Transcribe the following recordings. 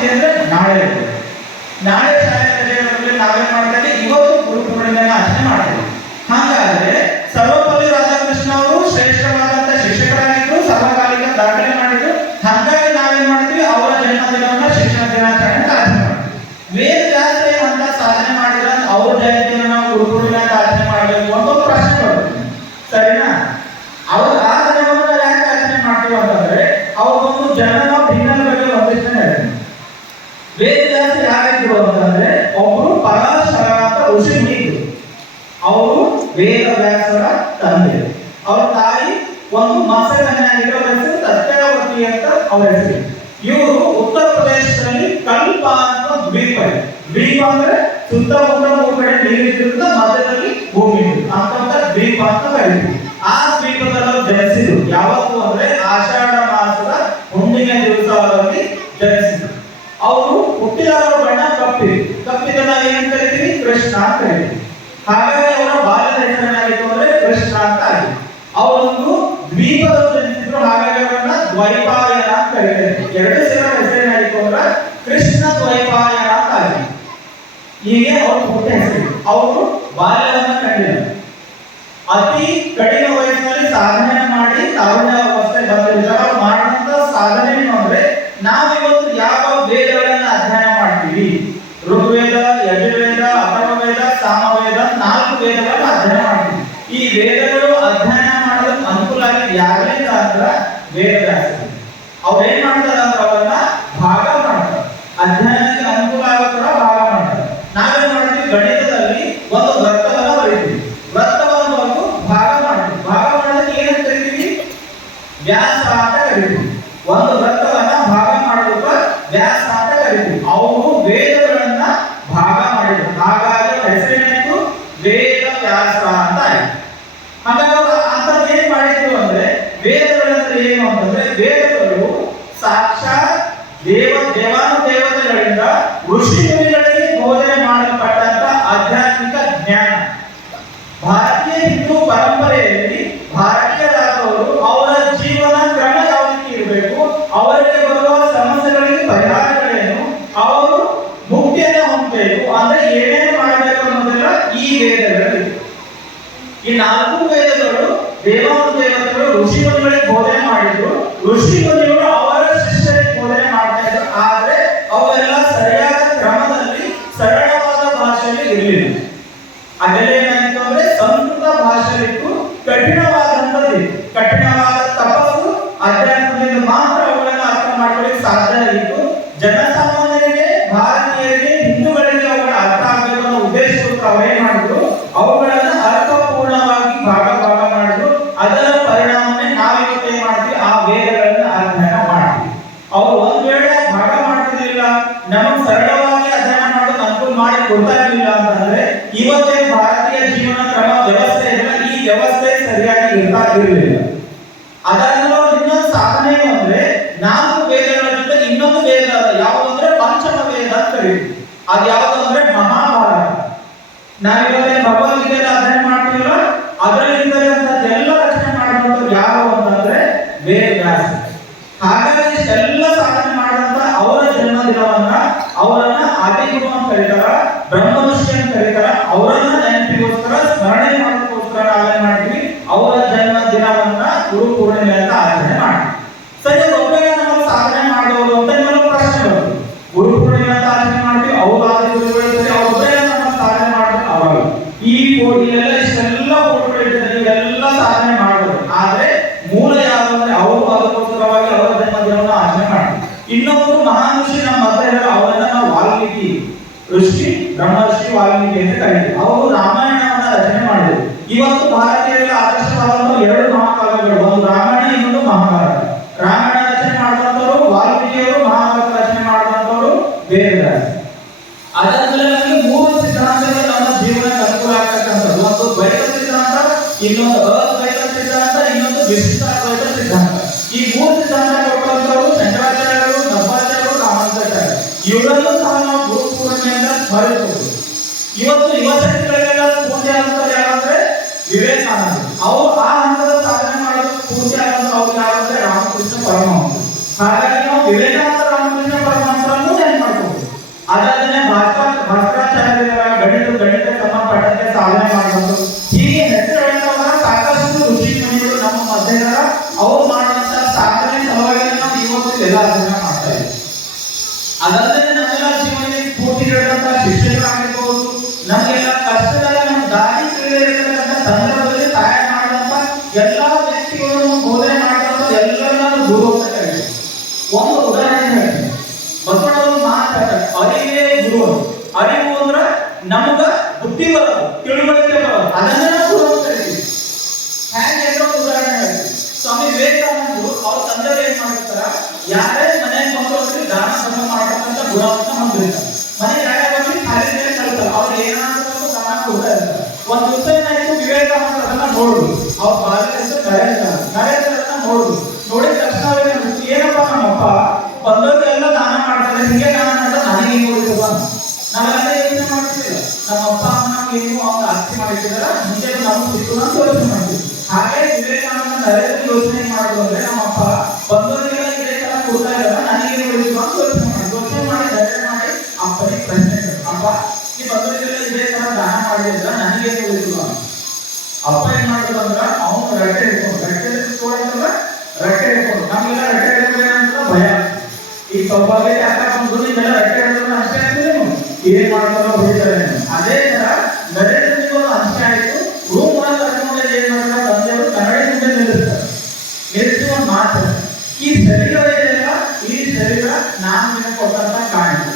ಯಾವತ್ತಿದೆ ಅಂದ್ರೆ ನಾಳೆ ಇದೆ. ನಾಳೆ ಶಾಲೆ ರಜೆಗಳಲ್ಲಿ ನಾವೇನ್ ಮಾಡ್ತೇವೆ, ಇವತ್ತು ಗುರು ಪೂರ್ಣಿಮೆನ ಆಚರಣೆ ಮಾಡ್ತೇವೆ. ಹಾಗಾದ್ರೆ ಸರ್ವಪಲ್ಲಿ ರಾಧಾಕೃಷ್ಣ ಅವರು ಶ್ರೇಷ್ಠವಾದಂತ ಶಿಕ್ಷಕರಾಗಿದ್ರು, ಸರ್ವಕಾಲಿಕ ದಾಖಲೆ ಮಾಡಿದ್ರು. ಹಾಗಾಗಿ ನಾವೇನ್ ಮಾಡ್ತೀವಿ, ಅವರ ಜನ್ಮದಿನವನ್ನ ಶಿಕ್ಷಣ ದಿನಾಚರಣೆ ಆಚರಣೆ ಮಾಡ್ತೀವಿ. ವೇದವ್ಯಾಸರು ಅಂತ ಸಾಧನೆ ಮಾಡಿದ್ರ ಅವ್ರ ಜಯಂತಿಯನ್ನು ನಾವು ಗುರು ಪೂರ್ಣಿಮೆ ಅಂತ ಆಚರಣೆ ಮಾಡಬೇಕು ಅಂತ ಒಂದು ಪ್ರಶ್ನೆ ಬರುತ್ತೆ, ಸರಿನಾ? ಅವ್ರ ಆ ದಿನವನ್ನು ಯಾಕೆ ಆಚರಣೆ ಮಾಡ್ತೀವಿ ಅಂತಂದ್ರೆ ಅವ್ರೊಂದು ಜನನ ಭಿನ್ನದ ಬಗ್ಗೆ ಒಂದಿಷ್ಟು ಹೇಳ್ತೀನಿ. ವೇದವ್ಯಾಸರು ಯಾರಿದ್ರು ಅಂತಂದ್ರೆ ಒಬ್ರು ಪರಾಶರ ಅಂತ ಋಷಿ ಮುನಿದ್ರು. ಅವರು ವೇದವ್ಯಾಸರ ತಂದೆ. ಅವ್ರ ತಾಯಿ ಒಂದು ಮತ್ಸ್ಯಕನ್ಯಾಗಿರೋ ಹೆಸರು ಸತ್ಯಾವತಿ ಅಂತ ಅವ್ರ ಹೆಸರು. ಇವರು ಉತ್ತರ ಪ್ರದೇಶದಲ್ಲಿ ಕಲ್ಪ ಅಂತ ದ್ವೀಪ ಇದೆ. ದ್ವೀಪ ಅಂದ್ರೆ ಸುತ್ತಮುತ್ತ ಮೂರು ಕಡೆ ನೀರಿದ್ರಿಂದ ಮಧ್ಯದಲ್ಲಿ ಭೂಮಿ ಅಂತ ದ್ವೀಪ ಅಂತ ಕರೀತೀವಿ. ಆ ದ್ವೀಪದಲ್ಲಿ ಜನಿಸಿದ್ರು. ಯಾವತ್ತು ಅಂದ್ರೆ ಆಷಾಢ ಮಾಸದ ಹುಣ್ಣಿಮೆ ದಿವಸದಲ್ಲಿ ಜನಿಸಿದ್ರು. ಅವರು ಹುಟ್ಟಿದವರ ಬಣ್ಣ ಕಪ್ಪಿದ ನಾವು ಏನ್ ಕರಿತೀವಿ, ಕೃಷ್ಣ ಅಂತ ಕರಿತೀವಿ. ಹಾಗಾಗಿ ಅವರ ಬಾಲ್ಯದ ಹೆಸರೇನಾಗಿತ್ತು ಅಂದ್ರೆ ಕೃಷ್ಣ ಅಂತ ಆಗಿದೆ. ಅವರೊಂದು ದ್ವೀಪದಲ್ಲಿ ಜನಿಸಿದ್ರು. ಹಾಗಾಗಿ ಅವರನ್ನ ದ್ವೈಪಾಯನ ಅಂತ ಕರೀತಾರೆ. ಎರಡು ಸೇರ ಹೆಸರೇನಾಗಿತ್ತು ಅಂದ್ರೆ ಕೃಷ್ಣ ದ್ವೈಪಾಯನ ಅಂತ ಆಗಿದೆ. ಹೀಗೆ ಅವ್ರ ಹುಟ್ಟ ಹೆಸರು. ಅವರು ಬಾಲ್ಯವನ್ನು ಕಂಡಿಲ್ಲ. ಅತಿ ಕಡಿಮೆ ವಯಸ್ಸಿನಲ್ಲಿ ಸಾಧನೆ ಮಾಡಿ ತಾರುಣ್ಯಾವಸ್ಥೆ ಬಂದಿದ್ದಾರೆ. ಅವ್ರು ಮಾಡಿದಂತ ಸಾಧನೆ ಅಂದ್ರೆ ನಾವಿವತ್ತು ಯಾವ ವೇದಗಳನ್ನ ಅಧ್ಯಯನ ಮಾಡ್ತೀವಿ, ಋಗ್ವೇದ, ಯಜುರ್ವೇದ, ಅಥರ್ವವೇದ, ಸಾಮವೇದ, 4 ವೇದಗಳನ್ನ ಅಧ್ಯಯನ ಮಾಡ್ತೀವಿ. ಈ ವೇದಗಳು ಅಧ್ಯಯನ ಮಾಡೋದಕ್ಕೆ ಅನುಕೂಲ ಆಗಿದೆ ಯಾರಿಂದ ಅಂದ್ರೆ ವೇದವ್ಯಾಸರು. ಅವ್ರು ಏನ್ ಮಾಡ್ತಾರೆ ಅಂದ್ರೆ ಅವರನ್ನ ಭಾಗ ಮಾಡ್ತಾರೆ. ಅಧ್ಯಯನಕ್ಕೆ ಅನುಕೂಲ ಆಗೋ ತರ ಭಾಗ ಮಾಡ್ತಾರೆ. ನಾವೇನ್ ಮಾಡ್ತೀವಿ, ಗಣಿತದಲ್ಲಿ ಒಂದು ವೃತ್ತವನ್ನ ಬರೀತೀವಿ. ವೃತ್ತವನ್ನು ಒಂದು ಭಾಗ ಮಾಡ್ತೀವಿ. ಭಾಗ ಮಾಡೋದಕ್ಕೆ ಏನಂತ ಕರಿತೀವಿ, ವ್ಯಾಸ ಅಂತ ಕರಿತೀವಿ. ಒಂದು ವೃತ್ತವನ್ನ ಭಾಗ ಮಾಡೋದಕ್ಕೆ ವ್ಯಾಸ ಅಂತ ಕರಿತೀವಿ. ಅವರು ವೇದಗಳನ್ನ ಭಾಗ ಮಾಡಿದ್ರು. ಹಾಗಾಗಿ ಹೆಸರೇನಾಯ್ತು, ವೇದವ್ಯಾಸ ಅಂತ ಆಯ್ತು. ಹಾಗಾಗಿ ಅವರು ಅಂತದ್ದು ಏನ್ ಮಾಡಿದ್ರು ಅಂದ್ರೆ, ವೇದಗಳಂದ್ರೆ ಏನು ಅಂತಂದ್ರೆ ವೇದಗಳು ಸಾಕ್ಷಾತ್ ದೇವಾನುದೇವತೆಗಳಿಂದ ಋಷಿ ಮುನಿಗಳಿಗೆ ಬೋಧನೆ ಮಾಡಲ್ಪಟ್ಟಂತ ಆಧ್ಯಾತ್ಮಿಕ ಜ್ಞಾನ. ಭಾರತೀಯ ಹಿಂದೂ ಪರಂಪರೆಯಲ್ಲಿ ಭಾರತೀಯರಾದವರು ಅವರ ಜೀವನ ಕ್ರಮ ಯಾವ ರೀತಿ ಇರಬೇಕು, ಅವರಿಗೆ ಬರುವ ಸಮಸ್ಯೆಗಳಿಗೆ ಪರಿಹಾರಗಳೇನು, ಅವರು ಮುಕ್ತಿಯನ್ನು ಹೊಂದಬೇಕು ಅಂದ್ರೆ ಏನೇನು ಮಾಡಬೇಕು ಅನ್ನೋದೆಲ್ಲ ಈ ವೇದಗಳಲ್ಲಿ. ಈ 4 ವೇದಗಳು ದೇವಾನುದೇವತೆಗಳು ಋಷಿ ಮುನಿಗಳಿಗೆ ಬೋಧನೆ ಮಾಡಿದ್ರು. ಋಷಿ ಮುನಿಗಳು ಅವರ ಶಿಷ್ಯರಿಗೆ ಬೋಧನೆ ಮಾಡ್ತಾ ಇದ್ರು. ಆದ್ರೆ ಅವೆಲ್ಲ ಸರಿಯಾದ ಕ್ರಮದಲ್ಲಿ ಸರಳವಾದ ಭಾಷೆಯಲ್ಲಿ ಇರಲಿಲ್ಲ. ಅದೆಲ್ಲ ಏನಾಯ್ತು ಅಂದ್ರೆ ಸಂಸ್ಕೃತ ಭಾಷೆಯಲ್ಲಿತ್ತು, ಕಠಿಣವಾದಂಥದ್ದು. ಕಠಿಣವಾದ ತಪಸ್ಸು ಅಧ್ಯಾತ್ಮದಿಂದ ಮಾತ್ರ ಅವುಗಳನ್ನು ಅರ್ಥ ಮಾಡ್ಕೊಳ್ಳಿಕ್ಕೆ ಸಾಧ್ಯ ಆಗಿತ್ತು. ಜನಸಾಮಾನ್ಯರಿಗೆ, ಭಾರತೀಯರಿಗೆ, ಹಿಂದೂಗಳಿಗೆ ಅವುಗಳ ಅರ್ಥ ಆಗಬೇಕು ಅನ್ನೋ ಉದ್ದೇಶಕ್ಕೆ ಅವೇನ್ ಮಾಡಿದ್ರು, ಅವುಗಳನ್ನ ಅರ್ಥಪೂರ್ಣವಾಗಿ ಭಾಗ ಮಾಡಿದ್ರು. ಅದರ ಪರಿಣಾಮನೇ ನಾವಿವತ್ತು ಏನ್ ಮಾಡ್ತೀವಿ, ಆ ವೇದಗಳನ್ನ ಅಧ್ಯಯನ ಮಾಡ್ತೀವಿ. ಅವ್ರು ಒಂದ್ ವೇಳೆ ಭಾಗ ಮಾಡ್ತಿರ್ಲಿಲ್ಲ, ನಮಗ್ ಸರಳವಾಗಿ ಅಧ್ಯಯನ ಮಾಡೋದು ಅನುಕೂಲ ಮಾಡಿ ಕೊಡ್ತಾ ಇರಲಿಲ್ಲ ಅಂತಂದ್ರೆ ಇವತ್ತೇ ಭಾರತೀಯ ಜೀವನ ಕ್ರಮ ವ್ಯವಸ್ಥೆ ಇಲ್ಲ, ಈ ವ್ಯವಸ್ಥೆ ಸರಿಯಾಗಿ ಇರ್ತಾ ಇರಲಿಲ್ಲ. ಅದಾದ್ಮೇಲೆ ಇನ್ನೊಂದು ಸಾಧನೆ ಅಂದ್ರೆ 4 ವೇದಗಳ ಜೊತೆ ಇನ್ನೊಂದು ವೇದ ಯಾವ್ದಂದ್ರೆ ಪಂಚಮ ವೇದ ಅಂತ ಕರೀತೀವಿ. ಅದು ಯಾವ್ದಂದ್ರೆ ಮಹಾಭಾರತ. ನಾವಿವಾಗ ಭಗವದ್ಗೀತೆ ಅಧ್ಯಯನ ಮಾಡ್ತೀವಲ್ಲ, ಅದರಿಂದ ಎಲ್ಲ ರಚನೆ ಮಾಡಿದಂಥವ್ರು ಯಾರು ಅಂತಂದ್ರೆ ವೇದವ್ಯಾಸ. ಹಾಗಾಗಿ ಇಷ್ಟೆಲ್ಲ ಸಾಧನೆ ಮಾಡಿದಂತ ಅವರ ಜನ್ಮದಿನವನ್ನ ಅವರನ್ನ ಆದಿಗುರು ಅಂತ ಕರೀತಾರ, ಬ್ರಹ್ಮಋಷಿ ಅಂತ ಕರೀತಾರ. ಅವರನ್ನ ನೆನಪಿಗೋಸ್ಕರ, ಸ್ಮರಣೆ ಮಾಡೋದಕ್ಕೋಸ್ಕರ ನಾವೇನ್ ಮಾಡ್ತೀವಿ, ಅವರ ಜನ್ಮ ದಿನವನ್ನ ಗುರು ಪೂರ್ಣಿಮೆ ಅಂತ ಆಚರಣೆ ಮಾಡ್ತೀವಿ. ಸರಿ, ಒಬ್ಬರೇ ನಾವು ಸಾಧನೆ ಮಾಡೋದು ಅಂತ ನಿಮಗೆ ಪ್ರಶ್ನೆ ಬರುತ್ತೆ. ಗುರು ಪೂರ್ಣಿಮೆ ಅಂತ ಆಚರಣೆ ಮಾಡ್ತೀವಿ, ಅವ್ರು ಆದಿಗುರುಗಳು ಸರಿ, ಒಬ್ಬರೇ ನಮ್ಮ ಸಾಧನೆ ಮಾಡೋದು ಅವಾಗ ಈ ಇಲ್ಲೆಲ್ಲ ಇಷ್ಟೆಲ್ಲ ಫೋಟೋಗಳು ಇರ್ತದೆ, ಇವೆಲ್ಲ ಸಾಧನೆ ಮಾಡೋದು. ಆದ್ರೆ ಮೂಲ ಯಾವಂದ್ರೆ ಅವರು ಅದಕ್ಕೋಸ್ಕರವಾಗಿ ಅವರ ಜನ್ಮದಿನವನ್ನು ಆಚರಣೆ ಮಾಡ್ತೀವಿ. ಇನ್ನೊಬ್ಬರು ಮಹಾನುಷಿ ನಮ್ಮ ಹತ್ರ ಇರೋ, ಅವರನ್ನ ನಾವು ವಾಲ್ಮೀಕಿ ಋಷಿ, ಬ್ರಹ್ಮರ್ಷಿ ವಾಲ್ಮೀಕಿ ಅಂತ ಕರೀತೀವಿ. ಅವರು ರಾಮಾಯಣವನ್ನ ರಚನೆ ಮಾಡಿದ್ರು. ಇವತ್ತು ಭಾರತೀಯರಲ್ಲಿ ಆದರ್ಶವಾದಂತಹ 2 ಮಹಾಕಾವ್ಯಗಳು, ಒಂದು ರಾಮಾಯಣ, ಇನ್ನೊಂದು ಮಹಾಭಾರತ. ರಾಮಾಯಣ ರಚನೆ ಮಾಡಿದಂತವರು ವಾಲ್ಮೀಕಿಯವರು, ಮಹಾಭಾರತ ರಚನೆ ಮಾಡಿದಂತವರು ವೇದವ್ಯಾಸ. ಅದಾದ್ಮೇಲೆ ನಮಗೆ 3 ಸಿದ್ಧಾಂತಗಳು ನಮ್ಮ ಜೀವನಕ್ಕೆ ಅನುಕೂಲ ಆಗ್ತಕ್ಕಂಥದ್ದು. ಒಂದು ದ್ವೈತ ಸಿದ್ಧಾಂತ, ಇನ್ನೊಂದು ಅದ್ವೈತ ಸಿದ್ಧಾಂತ, ಇನ್ನೊಂದು ವಿಶಿಷ್ಟಾದ್ವೈತ ಸಿದ್ಧಾಂತ. ಈ 3 ಸಿದ್ಧಾಂತ ಕೊಟ್ಟಂತವರು ಶಂಕರಾಚಾರ್ಯರು, ಮಧ್ವಾಚಾರ್ಯರು, ರಾಮಾನುಜಾಚಾರ್ಯರು. ಇವುಗಳನ್ನು ಸಹ ನಾವು ಗುರು ಪೂರ್ಣಿಮೆಯಿಂದ ಸ್ಮರಿಸಬಹುದು. ಇವತ್ತು ಯುವಶಕ್ತಿಗಳಿಗೆಲ್ಲ ಪೂಜೆ ಆಗ್ತಾರೆ ಯಾರಂದ್ರೆ ವಿವೇಕಾನಂದ. ಅವರು ಆ ಹಂತದ ಸಾಧನೆ ಮಾಡೋದು ಪೂಜೆ ಆಗೋದು ಅವ್ರು ಯಾರಂದ್ರೆ ರಾಮಕೃಷ್ಣ ಪರಮಹಂಸ. ಹಾಗಾಗಿ ನಾವು ವಿವೇಕಾನಂದ ರಾಮಕೃಷ್ಣ ಪರಮಹಂಸರನ್ನು ಗುಣವನ್ನು ಹೊಂದಿರ್ತಾರೆ. ಮನೆಗೆ ಯಾರ್ಯಾರು ಬಂದು ಖಾಲಿ ಮೇಲೆ ಕಲಿತಾರೆ, ಅವ್ರಿಗೆ ಏನಾದರೂ ದಾನ ಕೊಡ್ತಾ ಇರ್ತಾರೆ. ಒಂದು ದಿವಸ ಏನಾಯ್ತು, ವಿವೇಕಾನಂದ ಅದನ್ನ ನೋಡುದು, ಅವ್ರ ಬಾಲ್ಯ ಹೆಸರು ನರೇಂದ್ರ ನೋಡುದು. ನೋಡಿದ ತಕ್ಷಣ ಅವ್ರಿಗೆ ಏನಪ್ಪ ನಮ್ಮಪ್ಪ ಬಂದವ್ರಿಗೆಲ್ಲ ದಾನ ಮಾಡ್ತಾರೆ, ಹಿಂಗೆ ದಾನ ಮಾಡಿದ್ರೆ ನನಗೆ ಏನು ಉಳಿತದ, ನಾವೆಲ್ಲ ಯೋಚನೆ ಮಾಡ್ತಿಲ್ಲ. ನಮ್ಮಪ್ಪ ಅಮ್ಮ ಏನು ಅವ್ನ ಆಸ್ತಿ ಮಾಡಿಟ್ಟಿದಾರ, ಮುಂದೆ ನಮ್ಗೆ ಸಿಕ್ಕು ಅಂತ ಯೋಚನೆ ಮಾಡ್ತೀವಿ. ಹಾಗೆ ವಿವೇಕಾನಂದ ನರೇಂದ್ರ ಯೋಚನೆ ಮಾಡೋದು ಅಂದ್ರೆ ನಮ್ಮಪ್ಪ ಬಂದವರಿಗೆಲ್ಲ ಇದೇ ತರ ಕೊಡ್ತಾ ಇದ್ದಾರೆ, ನನಗೆ ಉಳಿತು ಅಂತ ಯೋಚನೆ ಮಾಡಿ ಧೈರ್ಯ ಮಾಡಿ ಅಪ್ಪನಿಗೆ ಪ್ರಶ್ನೆ ಅಪ್ಪ ಈ ಬಂದವರಿಗೆಲ್ಲ ಇದೇ ತರ ದಾನ ಮಾಡಿದ್ರ ನನಗೆ ಉಳಿತು ಅಂತ. ಅಪ್ಪ ಏನ್ ಮಾಡಿದ್ರು ಅಂದ್ರ ಅವನು ರಟ್ಟೆ ಹಿಡ್ಕೊಂಡು ನಮ್ಗೆಲ್ಲ ರಟ್ಟೆ ಹಿಡ್ಕೊಂಡ್ರೆ ಭಯ. ಈ ಸೌಭಾಗ್ಯ ಯಾಕೆ ಬಂದು ನಿಮ್ಮೆಲ್ಲ ರಟ್ಟೆ ಹಿಡಿದ್ರೆ ಅಷ್ಟೇ ಆಗ್ತದೆ, ಏನ್ ಮಾಡ್ತಾರೋ ಹೊಡಿತಾರೆ. ಅದೇ ತರ ನರೇಂದ್ರನಿಗೂ ಅಂಶೆ ಆಯ್ತು. ರೂಮ್ ಒಳಗೆ ಕರ್ಕೊಂಡು ಏನ್ ಮಾಡ್ತಾರೆ, ತಂದೆಯವರು ಕನ್ನಡಿ ಮುಂದೆ ನಿಲ್ಲಿಸ್ತಾರೆ. ನಿಲ್ಲಿಸಿ ಒಂದು ಮಾತು, ಈ ಶರೀರ ಇದೆಯಲ್ಲ, ಈ ಶರೀರ ನಾನು ನಿಮಗೆ ಕೊಟ್ಟಂತ ಕಾಣಿಕೆ,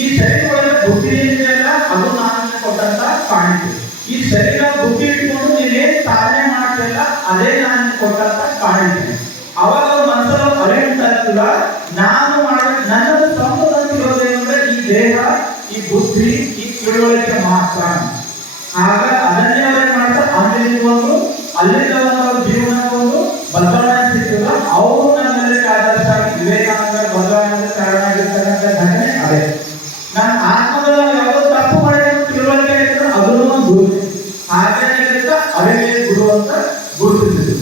ಈ ಶರೀರ ಒಳಗೆ ಬುದ್ಧಿ ಇದೆಯಲ್ಲ, ಅದು ನಾನು ನಿಮಗೆ ಕೊಟ್ಟಂತ ಕಾಣಿಕೆ. ಈ ಶರೀರ ಬುದ್ಧಿ ಇಟ್ಕೊಂಡು ನೀವೇನ್ ಸಾಧನೆ ಮಾಡ್ತಿಲ್ಲ, ಅದೇ ನಾನು ಕೊಟ್ಟಂತ ಕಾಣಿಕೆ. ಅವಾಗ ಅವ್ರ ಮನಸ್ಸಲ್ಲಿ ಅರಿಯುತ್ತಾ ಇರ್ತದ, ನಾನು ಮಾಡಬೇಕು, ನನ್ನದು ಸ್ವಂತದಂತಿರೋದೇನಂದ್ರೆ ಈ ದೇಹ, ಈ ಬುದ್ಧಿ, ಈ ತಿಳುವಳಿಕೆ ಮಾತ್ರ. ಆಗ ಅದನ್ನೇ ಅವ್ರೇನ್ ಮಾಡ್ತಾರೆ, ಆಂಜನೇಯ ಒಂದು ಅಲ್ಲಿಂದ ಒಂದು ಜೀವನಕ್ಕೆ ಒಂದು ಬದಲಾವಣೆ ಸಿಗ್ತದ. ಅವರು ನನ್ನಲ್ಲಿ ಆದರ್ಶ ವಿವೇಕಾನಂದ ಬದಲಾವಣೆ ಕಾರಣ ಆಗಿರ್ತಕ್ಕಂಥ ಘಟನೆ ಅದೇ. ನನ್ನ ಆತ್ಮದಲ್ಲಿ ಯಾವುದೋ ತಪ್ಪು ಮಾಡಿದ ತಿಳುವಳಿಕೆ ಇರ್ತದೆ, ಅದನ್ನು ಗುರು ಹಾಗೆ ಅವರಿಗೆ ಗುರು ಅಂತ ಗುರುತಿಸಿದ್ರು.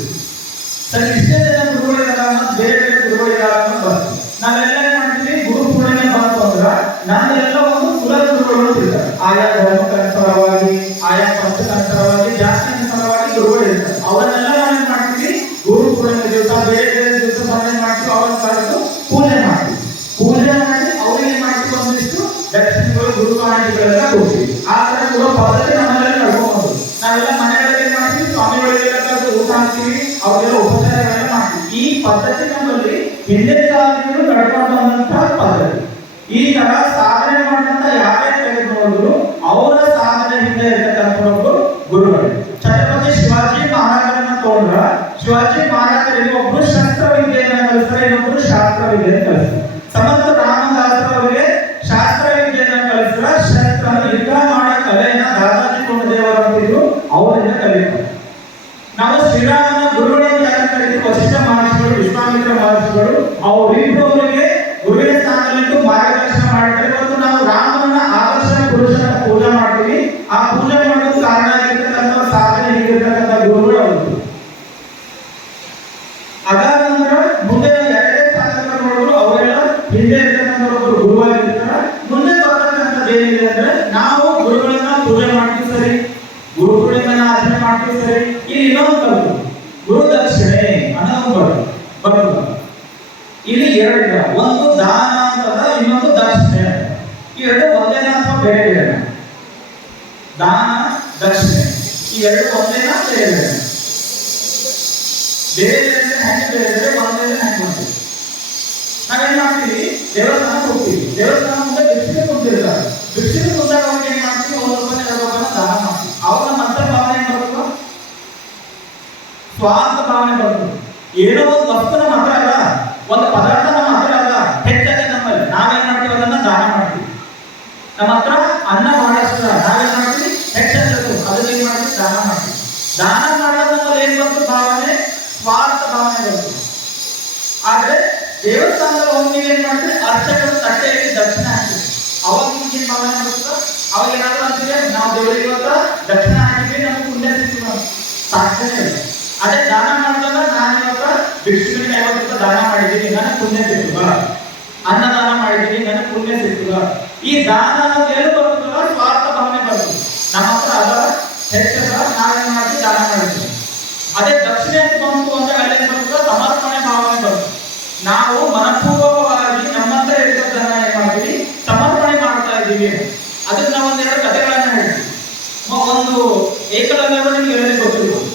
ಸರಿ, ಇಷ್ಟೇ ಜನ ಗುರುಗಳಿಗಾರ ಬೇರೆ ಬೇರೆ ಗುರುಗಳಿಗಾರ ಬರ್ತದೆ. ನಾವೆಲ್ಲ ಏನ್ ಮಾಡ್ತೀವಿ, ಗುರು ಪೂರ್ಣಿಮೆ ಬಂತು ಅಂದ್ರ ನಮ್ದೆಲ್ಲ ಒಂದು ಕುಲ ಗುರುಗಳು ಇರ್ತಾರೆ. ಆಯಾ ಧರ್ಮಕ್ಕನುಸಾರವಾಗಿ, ಆಯಾ ಪಂಥಕ್ಕನುಸಾರವಾಗಿ, ಜಾತಿಗನುಸಾರವಾಗಿ ಗುರುಗಳು ಇರ್ತಾರೆ. ಅವರನ್ನೆಲ್ಲ ನಾವೇನ್ ಮಾಡ್ತೀವಿ, ಗುರು ಪೂರ್ಣಿಮೆ ದಿವಸ ಬೇರೆ ಬೇರೆ ದಿವಸ ಸಮಯ ಮಾಡ್ತೀವಿ, ಅವ್ರನ್ನ ಕರೆದು ಪೂಜೆ ಮಾಡ್ತೀವಿ. ಪೂಜೆ ಮಾಡಿ ಅವ್ರಿಗೆ ಮಾಡ್ತೀವಿ, ಒಂದಿಷ್ಟು ದಕ್ಷಿಣಗಳು ಗುರು ಕಾಣಿಕೆಗಳೆಲ್ಲ ಕೊಡ್ತೀವಿ. ಆ ತರ ಕೊಡೋ ಪದ್ಧತಿ ನಮ್ಮಲ್ಲಿ ನಡ್ಕೊಂಡು ನಾವೆಲ್ಲ ಮನೆಗಳಲ್ಲಿ ಮಾಡ್ತೀವಿ, ಸ್ವಾಮಿಗಳಿಗೆಲ್ಲ ಕರೆದು ಊಟ ಹಾಕ್ತೀವಿ, ಅವ್ರಿಗೆಲ್ಲ ಉಪಚಾರಗಳೆಲ್ಲ ಮಾಡ್ತೀವಿ. ಈ ಪದ್ಧತಿ ನಮ್ಮಲ್ಲಿ ಹಿಂದಿನ ಕಾಲದಿಂದಲೂ ನಡ್ಕೊಂಡು ಬಂದಂತಹ ಪದ್ಧತಿ. ಈ ತರ ಸಾಧನೆ ಮಾಡಿದಂತ ಯಾರೇ ತೆಗೆದುಕೊಂಡ್ರು ಅವರ ಸಾಧನೆ ಹಿಂದೆ ಇರತಕ್ಕಂಥವ್ರು ಗುರುಗಳು. ಛತ್ರಪತಿ ಶಿವಾಜಿ ಮಹಾರಾಜರನ್ನ ತಗೊಂಡ್ರ, ಶಿವಾಜಿ ಮಹಾರಾಜರಿಗೆ ಒಬ್ರು ಶಸ್ತ್ರ ವಿದ್ಯೆಯನ್ನ ಕಲಿಸ್ತಾರೆ, ಇನ್ನೊಬ್ರು ಶಾಸ್ತ್ರ ವಿದ್ಯೆಯನ್ನು ಕಲಿಸ್ತಾರೆ. ಸಮರ್ಥ ರಾಮದಾಸರವರಿಗೆ ಶಾಸ್ತ್ರ ವಿದ್ಯೆಯನ್ನ ಕಲಿಸಿದ್ರ, ಶಸ್ತ್ರ ಯುದ್ಧ ಮಾಡೋ ಕಲೆಯನ್ನ ದಾದಾಜಿ ಕೊಂಡದೇವರು ಅಂತಿದ್ರು, ಅವರಿಂದ ಕಲಿತಾರೆ. ನಾವು ಶ್ರೀರಾಮನ ಗುರುಗಳನ್ನು ಯಾರು ಕರೀತೀವಿ, ವಶಿಷ್ಠ ಮಹರ್ಷಿಗಳು, ವಿಶ್ವಾಮಿತ್ರ ಮಹರ್ಷಿಗಳು, ಅವರಿಬ್ಬರವರಿಗೆ ಗುರುವಿನ ಸ್ಥಾನದಲ್ಲಿಟ್ಟು ಮಾರ್ಗದರ್ಶನ ಮಾಡಿದ್ದಾರೆ. ಇವತ್ತು ನಾವು ರಾಮನ ಆದರ್ಶ ಪುರುಷನ ಪೂಜೆ ಮಾಡ್ತೀವಿ. ಆ ಪೂಜೆ ಮಾಡೋದು ಕಾರಣ ಆಗಿರ್ತಕ್ಕಂಥ ಸಾಧನೆ ಹೀಗಿರ್ತಕ್ಕಂಥ ಗುರುಗಳು ಅವರು. ಅದಾದ ನಂತರ ಮುಂದೆ ಎರಡೇ ಸಾಧಕರು ನೋಡಿದ್ರು, ಅವರೆಲ್ಲ ಹಿಂದೆ ಇರ್ತಕ್ಕಂಥವ್ರು ಗುರುವಾಗಿರ್ತಾರೆ. ಮುಂದೆ ಬರ್ತಕ್ಕಂಥದ್ದು ಏನಿದೆ ಅಂದ್ರೆ, ನಾವು ಗುರುಗಳನ್ನ ಪೂಜೆ ಮಾಡ್ತೀವಿ ಸರಿ, ಗುರುಗಳನ್ನ ಆಚರಣೆ ಮಾಡ್ತೀವಿ ಸರಿ. ಇಲ್ಲಿ ಇನ್ನೊಂದು ಬರ್ತದೆ, ಗುರು ದಕ್ಷಿಣೆ ಅನ್ನೋದು ಬರ್ತದೆ. ಇಲ್ಲಿ ಎರಡು, ಒಂದು ದಾನ ಅಂತದ, ಇನ್ನೊಂದು ದಕ್ಷಿಣೆ. ಈ ಎರಡು ಒಂದೇನಾ ಅಥವಾ ಬೇರೆ ಬೇರೆ? ದಾನ ದಕ್ಷಿಣೆ ಈ ಎರಡು ಒಂದೇನಾ ಬೇರೆ ಬೇರೆ? ಬೇರೆ ಬೇರೆ ಹೆಂಗೆ ಬೇರೆ ಬೇರೆ, ಒಂದೇ ಹೆಂಗೆ ಮಾಡ್ತೀವಿ? ನಾವೇನ್ ಮಾಡ್ತೀವಿ, ದೇವಸ್ಥಾನಕ್ಕೆ ಹೋಗ್ತೀವಿ, ದೇವಸ್ಥಾನ ಮುಂದೆ ಭಿಕ್ಷೆ ಕುಂತಿರ್ತಾರೆ. ಭಿಕ್ಷೆ ಕುಂತಾಗ ಅವ್ರಿಗೆ ಏನ್ ಮಾಡ್ತೀವಿ, 1 ರೂಪಾಯಿ 2 ರೂಪಾಯಿನ ದಾನ ಮಾಡ್ತೀವಿ. ಅವ್ರ ಮಂತ್ರ ಭಾವನೆ ಏನ್ ಬರ್ತದೆ, ಸ್ವಾರ್ಥ ಭಾವನೆ ಬರ್ತದೆ. ಏನೋ ಒಂದು ವಸ್ತುನ ಮಾತ್ರ ಅಲ್ಲ, ಒಂದು ಪದಾರ್ಥ ನಮ್ಮ ಹತ್ರ ಅಲ್ಲ, ಹೆಚ್ಚಾಗಿ ನಮ್ಮಲ್ಲಿ ನಾವೇನ್ ಮಾಡ್ತೀವಿ, ಅದನ್ನ ದಾನ ಮಾಡ್ತೀವಿ. ನಮ್ಮ ಹತ್ರ ಅನ್ನ ಬಹಳಷ್ಟು, ನಾವೇನ್ ಮಾಡ್ತೀವಿ, ಹೆಚ್ಚಾಗಿತ್ತು, ಅದನ್ನ ಏನ್ ಮಾಡ್ತೀವಿ, ದಾನ ಮಾಡ್ತೀವಿ. ದಾನ ಮಾಡೋದ್ರಲ್ಲಿ ಏನ್ ಬರ್ತದೆ ಭಾವನೆ, ಸ್ವಾರ್ಥ ಭಾವನೆ ಬರ್ತದೆ. ಆದ್ರೆ ದೇವಸ್ಥಾನದಲ್ಲಿ ಹೋಗಿ ಏನ್ ಮಾಡ್ತೀವಿ, ಅರ್ಚಕರು ತಟ್ಟೆಯಲ್ಲಿ ದಕ್ಷಿಣ ಹಾಕ್ತೀವಿ. ಅವಾಗ ನಿಮ್ಗೆ ಏನ್ ಭಾವನೆ ಬರ್ತದೆ, ಅವಾಗ ಏನಾದ್ರು ಅಂತೀವಿ, ನಾವು ದೇವರಿಗೆ ಇವತ್ತ ದಕ್ಷಿಣ ಹಾಕಿದ್ವಿ, ನಮ್ಗೆ ಪುಣ್ಯ ಸಿಗ್ತೀವಿ, ಸಾಧ್ಯ ಇಲ್ಲ. ಅದೇ ದಾನ ಮಾಡಿದಾಗ ನಾನು ಇವತ್ತ ಭಿಕ್ಷುಕರಿಗೆ 50 ರೂಪಾಯಿ ದಾನ ಮಾಡಿದ್ದೀನಿ, ನನಗೆ ಪುಣ್ಯ ಸಿಗ್ತದ. ಅನ್ನದಾನ ಮಾಡಿದ್ದೀನಿ, ನನಗೆ ಪುಣ್ಯ ಸಿಗ್ತದ. ಈ ದಾನ ಅನ್ನೋದು ಏನು ಬರ್ತದಲ್ಲ, ಸ್ವಾರ್ಥ ಭಾವನೆ ಬರ್ತದೆ. ನಮ್ಮ ಹತ್ರ ಅದ ಹೆಚ್ಚದ, ನಾವೇನ್ ಮಾಡ್ತೀವಿ, ದಾನ ಮಾಡಿದ್ವಿ. ಅದೇ ದಕ್ಷಿಣೆ ಅಂತ ಬಂತು ಅಂದಾಗ ಅಲ್ಲಿ ಬರ್ತದೆ, ಸಮರ್ಪಣೆ ಭಾವನೆ ಬರ್ತದೆ. ನಾವು ಮನಪೂರ್ವಕವಾಗಿ ನಮ್ಮಂತ ಇರ್ತದನ್ನ ಏನ್ ಮಾಡ್ತೀವಿ, ಸಮರ್ಪಣೆ ಮಾಡ್ತಾ ಇದ್ದೀವಿ. ಅದಕ್ಕೆ ನಾವು ಒಂದೆರಡು ಕಥೆಗಳನ್ನ ಹೇಳ್ತೀವಿ. ಒಂದು ಏಕಲವ್ಯರು ನಿಮ್ಗೆ ಎಲ್ಲರಿಗೂ ಗೊತ್ತಿರ್ಬೋದು.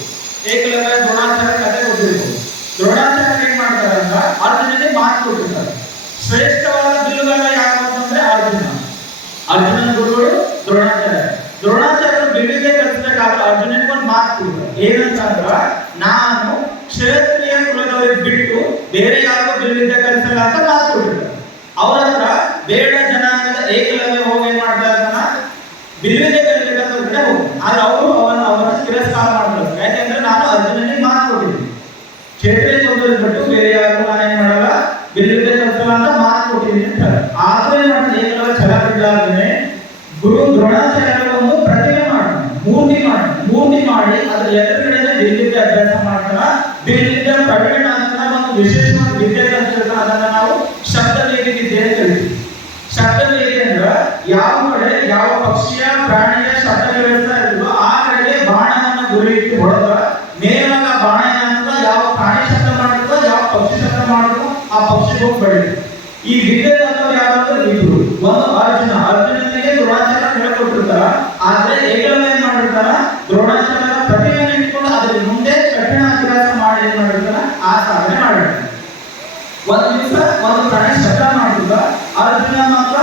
ಏಕಲವ್ಯ ದ್ರೋಣಾಚಾರ್ಯ ಕಥೆ ಗೊತ್ತಿರ್ಬೋದು. ದ್ರೋಣಾಚಾರ್ಯ ಏನ್ ಮಾಡ್ತಾರೆ ಅಂತ ಅರ್ಜುನನಿಗೆ ಮಾತು ಕೊಟ್ಟಿರ್ತಾರೆ. ಶ್ರೇಷ್ಠವಾದ ಬಿಲ್ಲುಗಾರ ಯಾರು ಅಂತಂದ್ರೆ ಅರ್ಜುನನ ಗುರುಗಳು ದ್ರೋಣಾಚಾರ್ಯ. ದ್ರೋಣಾಚಾರ್ಯರು ಬಿಲ್ಲಿಗೆ ಕಲಿಸಬೇಕಾದ್ರೆ ಅರ್ಜುನನಿಗೆ ಒಂದು ಮಾತು ಕೊಡ್ತಾರೆ. ಏನಂತಂದ್ರ, ನಾನು ಕ್ಷತ್ರಿಯ ಕುಲದವರಿಗೆ ಬಿಟ್ಟು ಬೇರೆ ಯಾರಿಗೂ ಬಿಲ್ಲಿಗೆ ಕಲಿಸಲ್ಲ ಅಂತ ಮಾತು ಕೊಟ್ಟಿರ್ತಾರೆ. ಅವ್ರ ಹತ್ರ ಬೇಡ ಜನಾಂಗದ ಏಕಲವ್ಯ ಹೋಗಿ ಏನ್ ಮಾಡ್ತಾ ಇದ್ದಾನ ಬಿಲ್ವಿದ್ಯೆ ಕಲಿಬೇಕಂತ ಕಡೆ ಹೋಗಿ, ಆದ್ರೆ ಅವನ ತಿರಸ್ಕಾರ ಮಾಡ್ತಾರೆ. ಯಾಕೆಂದ್ರೆ ನಾನು ಅರ್ಜುನನಿಗೆ ಮಾತು ಕೊಟ್ಟಿದ್ದೀನಿ, ಕ್ಷೇತ್ರ ತೊಂದರೆ ಬಿಟ್ಟು ಬೇರೆ ಯಾರು ನಾನೇನ್ ಮಾಡಲ್ಲ ಬಿಲ್ವಿದ್ಯೆ ಕಲಿಸಲ್ಲ ಅಂತ ಮಾತು ಕೊಟ್ಟಿದ್ದೀನಿ ಅಂತ. ಆದ್ರೆ ನಾನು ಏಕಲವ್ಯ ಛಲ ಬಿಡಲಾರ್ದೇನೆ ಗುರು ದ್ರೋಣಾಚಾರ್ಯರ ಒಂದು ಪ್ರತಿಮೆ ಮಾಡಿ ಮೂರ್ತಿ ಮಾಡಿ ಅದ್ರ ಎದುರುಗಡೆ ಬಿಲ್ವಿದ್ಯೆ ಅಭ್ಯಾಸ ಮಾಡ್ತಾರ. ಬಿಲ್ವಿದ್ಯೆ ಪ್ರವೀಣ ಅಂತ ಒಂದು ವಿಶೇಷವಾದ ವಿದ್ಯೆ ಕಲಿತಿರ್ತಾರ. ಅದನ್ನ ನಾವು ಶಬ್ದವೇದಿ ವಿದ್ಯೆ ಅಂತ ಕರಿತೀವಿ. ಶಬ್ದವೇದಿ ಅಂದ್ರೆ ಯಾವ ಕಡೆ ಯಾವ ಪಕ್ಷಿಯ ಪ್ರಾಣಿಯ ಶಬ್ದ ವ್ಯವಸ್ಥೆ ಇರುತ್ತೋ ಆ ಕಡೆಗೆ ಬಾಣವನ್ನು ಗುರಿ ಇಟ್ಟು ಹೊಡೆದ ನೇರವಾಗಿ ಬಾಣ ಏನಂತ ಯಾವ ಪ್ರಾಣಿ ಶಬ್ದ ಮಾಡುತ್ತೋ ಯಾವ ಪಕ್ಷಿ ಶಬ್ದ ಮಾಡುತ್ತೋ ಆ ಪಕ್ಷಿಗೆ ಹೋಗಿ ಬಡಿದೆ. ಈ ವಿದ್ಯೆ ಅನ್ನೋದು ಯಾವಂದ್ರೆ ಇದು ಒಂದು ಅರ್ಜುನನಿಗೆ ದ್ರೋಣಾಚಾರ್ಯ ಹೇಳ್ಕೊಟ್ಟಿರ್ತಾರ. ಆದ್ರೆ ಏಕಲವ್ಯ ಏನ್ ಮಾಡಿರ್ತಾರ, ದ್ರೋಣಾಚಾರ್ಯರ ಪ್ರತಿಮೆಯನ್ನು ಇಟ್ಕೊಂಡು ಅದ್ರ ಮುಂದೆ ಕಠಿಣ ಅಭ್ಯಾಸ ಮಾಡಿ ಏನ್ ಮಾಡಿರ್ತಾರ ಆ ಸಾಧನೆ ಮಾಡಿರ್ತಾರ. ಒಂದು ದಿವಸ ಒಂದು ಪ್ರಾಣಿ ಶಬ್ದ ಮಾಡಿದ ಅರ್ಜುನ ಮಾತ್ರ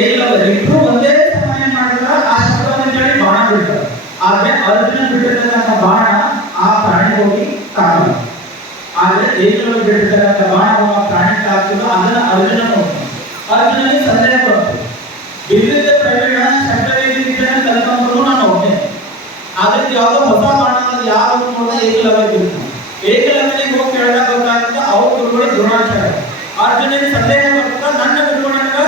ಏಕಲವ್ಯ ಇಬ್ರು ಒಂದೇ ಸಮಯ ಮಾಡಿದ್ರ ಆ ಶಬ್ದವನ್ನು ಕೇಳಿ ಬಾಣ ಬಿಡ್ತಾರೆ. ಆದ್ರೆ ಅರ್ಜುನ ಬಿಟ್ಟಿರ್ತಕ್ಕಂಥ ಬಾಣ ಆ ಪ್ರಾಣಿ ಹೋಗಿ ತಾಕಲ್ಲ. ಆದ್ರೆ ಏಕಲವ್ಯ ಬಿಟ್ಟಿರ್ತಕ್ಕಂಥ ಬಾಣ ಆ ಪ್ರಾಣಿ ತಾಕಿಲ್ಲ. ಅದನ್ನ ಅರ್ಜುನ ನೋಡ್ತಾನೆ. ಅರ್ಜುನಿಗೆ ಸಂದೇಹ ಬರ್ತದೆ, ವಿವಿಧ ಪ್ರವೀಣ ಶಬ್ದವೇದಿ ವಿದ್ಯೆಯನ್ನು ಕಲಿತಂದ್ರು ನಾನು ಒಬ್ಬನೇ, ಅದಕ್ಕೆ ಯಾವುದೋ ಹೊಸ ಬಾಣ ಯಾರು ನೋಡಿದ ಏಕಲವ್ಯ ಬಿಡ್ತಾನೆ. ಏಕಲವ್ಯನಿಗೆ ಹೋಗಿ ಕೇಳಿದಾಗ ಗೊತ್ತಾಗುತ್ತೆ ಅವ್ರ ಗುರುಗಳು ದ್ರೋಣಾಚಾರ್ಯ. ಅರ್ಜುನಿಗೆ ಸಂದೇಹ ಬರ್ತದ, ನನ್ನ ಗುರುಗಳನ್ನ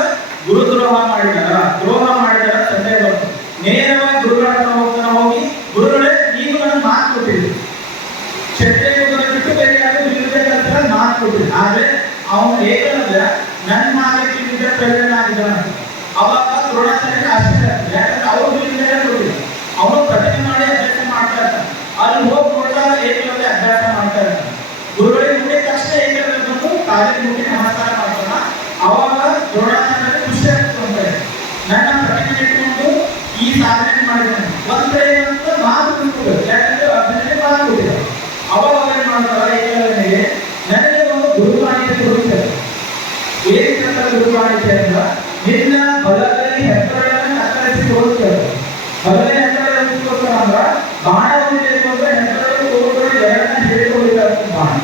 ದ್ರೋಹ ಮಾಡಿದಾರ ಸಂದೇಹ ಬರ್ತದೆ. ನೇರವಾಗಿ ಗುರುಗಳ ಹತ್ರ ಹೋಗಿ ಗುರುಗಳೇ ನೀವು ನನಗೆ ಮಾತು ಕೊಟ್ಟಿದ್ರಿ, ಕ್ಷತ್ರಿಯ ಬಿಟ್ಟು ಬೇರೆ ಯಾರು ಬಿಲ್ಬೇಕಂತ ಮಾತು ಕೊಟ್ಟಿದ್ರಿ. ಆದ್ರೆ ಅವನು ಏಕಲವ್ಯ ನನ್ನ ಮಾತಿಗೆ ಬಿದ್ದ ಪ್ರವೀಣ ಆಗಿದ್ದಾನ. ಅವಾಗ ದ್ರೋಣಾಚಾರ್ಯರಿಗೆ ಆಶ್ಚರ್ಯ ಆಗ್ತದೆ, ಯಾಕಂದ್ರೆ ಅವ್ರು ಬಿಲ್ಬೇಕ ಕೊಟ್ಟಿದ್ರು. ಅವನು ಪ್ರತಿಮೆ ಮಾಡಿ ಅಭ್ಯಾಸ ಮಾಡ್ತಾ ಇರ್ತಾನೆ. ಅಲ್ಲಿ ಹೋಗಿ ನೋಡಿದಾಗ ಏಕಲವ್ಯ ಅಭ್ಯಾಸ ಮಾಡ್ತಾ ಇರ್ತಾನೆ. ಗುರುಗಳಿಗೆ ಮುಟ್ಟಿದ ತಕ್ಷಣ ಏಕಲವ್ಯ ಬಂದು ಕಾಲಿಗೆ ಮುಟ್ಟಿ ನಮಸ್ಕಾರ ಮಾಡ್ತಾನ. ಅವಾಗ ದ್ರೋಣಾಚಾರ್ಯರಿಗೆ ಖುಷಿ ಆಗ್ತದೆ, ನನ್ನ ಪ್ರತಿಮೆ ಇಟ್ಕೊಂಡು ಈ ಸಾಧನೆ ಮಾಡಿದ್ದಾನೆ. ಒಂದ್ ಕಡೆ ಏನಂತ ಮಾತು ತಿಳ್ಕೊಬೇಕು, ಯಾಕಂದ್ರೆ ಅರ್ಜುನನಿಗೆ ಮಾತು ಕೊಟ್ಟಿದ್ದಾರೆ. ಅವಾಗ ಏನ್ ಮಾಡ್ತಾರ ಏಕಲವ್ಯನಿಗೆ ನನಗೆ ಒಂದು ಗುರುವಾಣಿತೆ ಕೊಡುತ್ತಾರೆ. ಏನ್ ಗುರುವಾಣಿತೆ ಅಂದ್ರ ನಿನ್ನ ಬಲಗೈ ಹೆಬ್ಬೆರಳನ್ನು ಕತ್ತರಿಸಿ ತೋರಿಸ್ತೇವೆ. ಬಲಗೈ ಹೆಬ್ಬೆರಳು ತೋರಿಸ್ತಾರ ಅಂದ್ರ ಬಾಣ ಹೊಡಿಬೇಕು ಅಂದ್ರೆ ಹೆಬ್ಬೆರಳು ತೋರಿಸ್ಕೊಂಡು ಎರಡನ್ನ ಹಿಡಿದುಕೊಂಡಿದ್ದಾರೆ ಬಾಣ.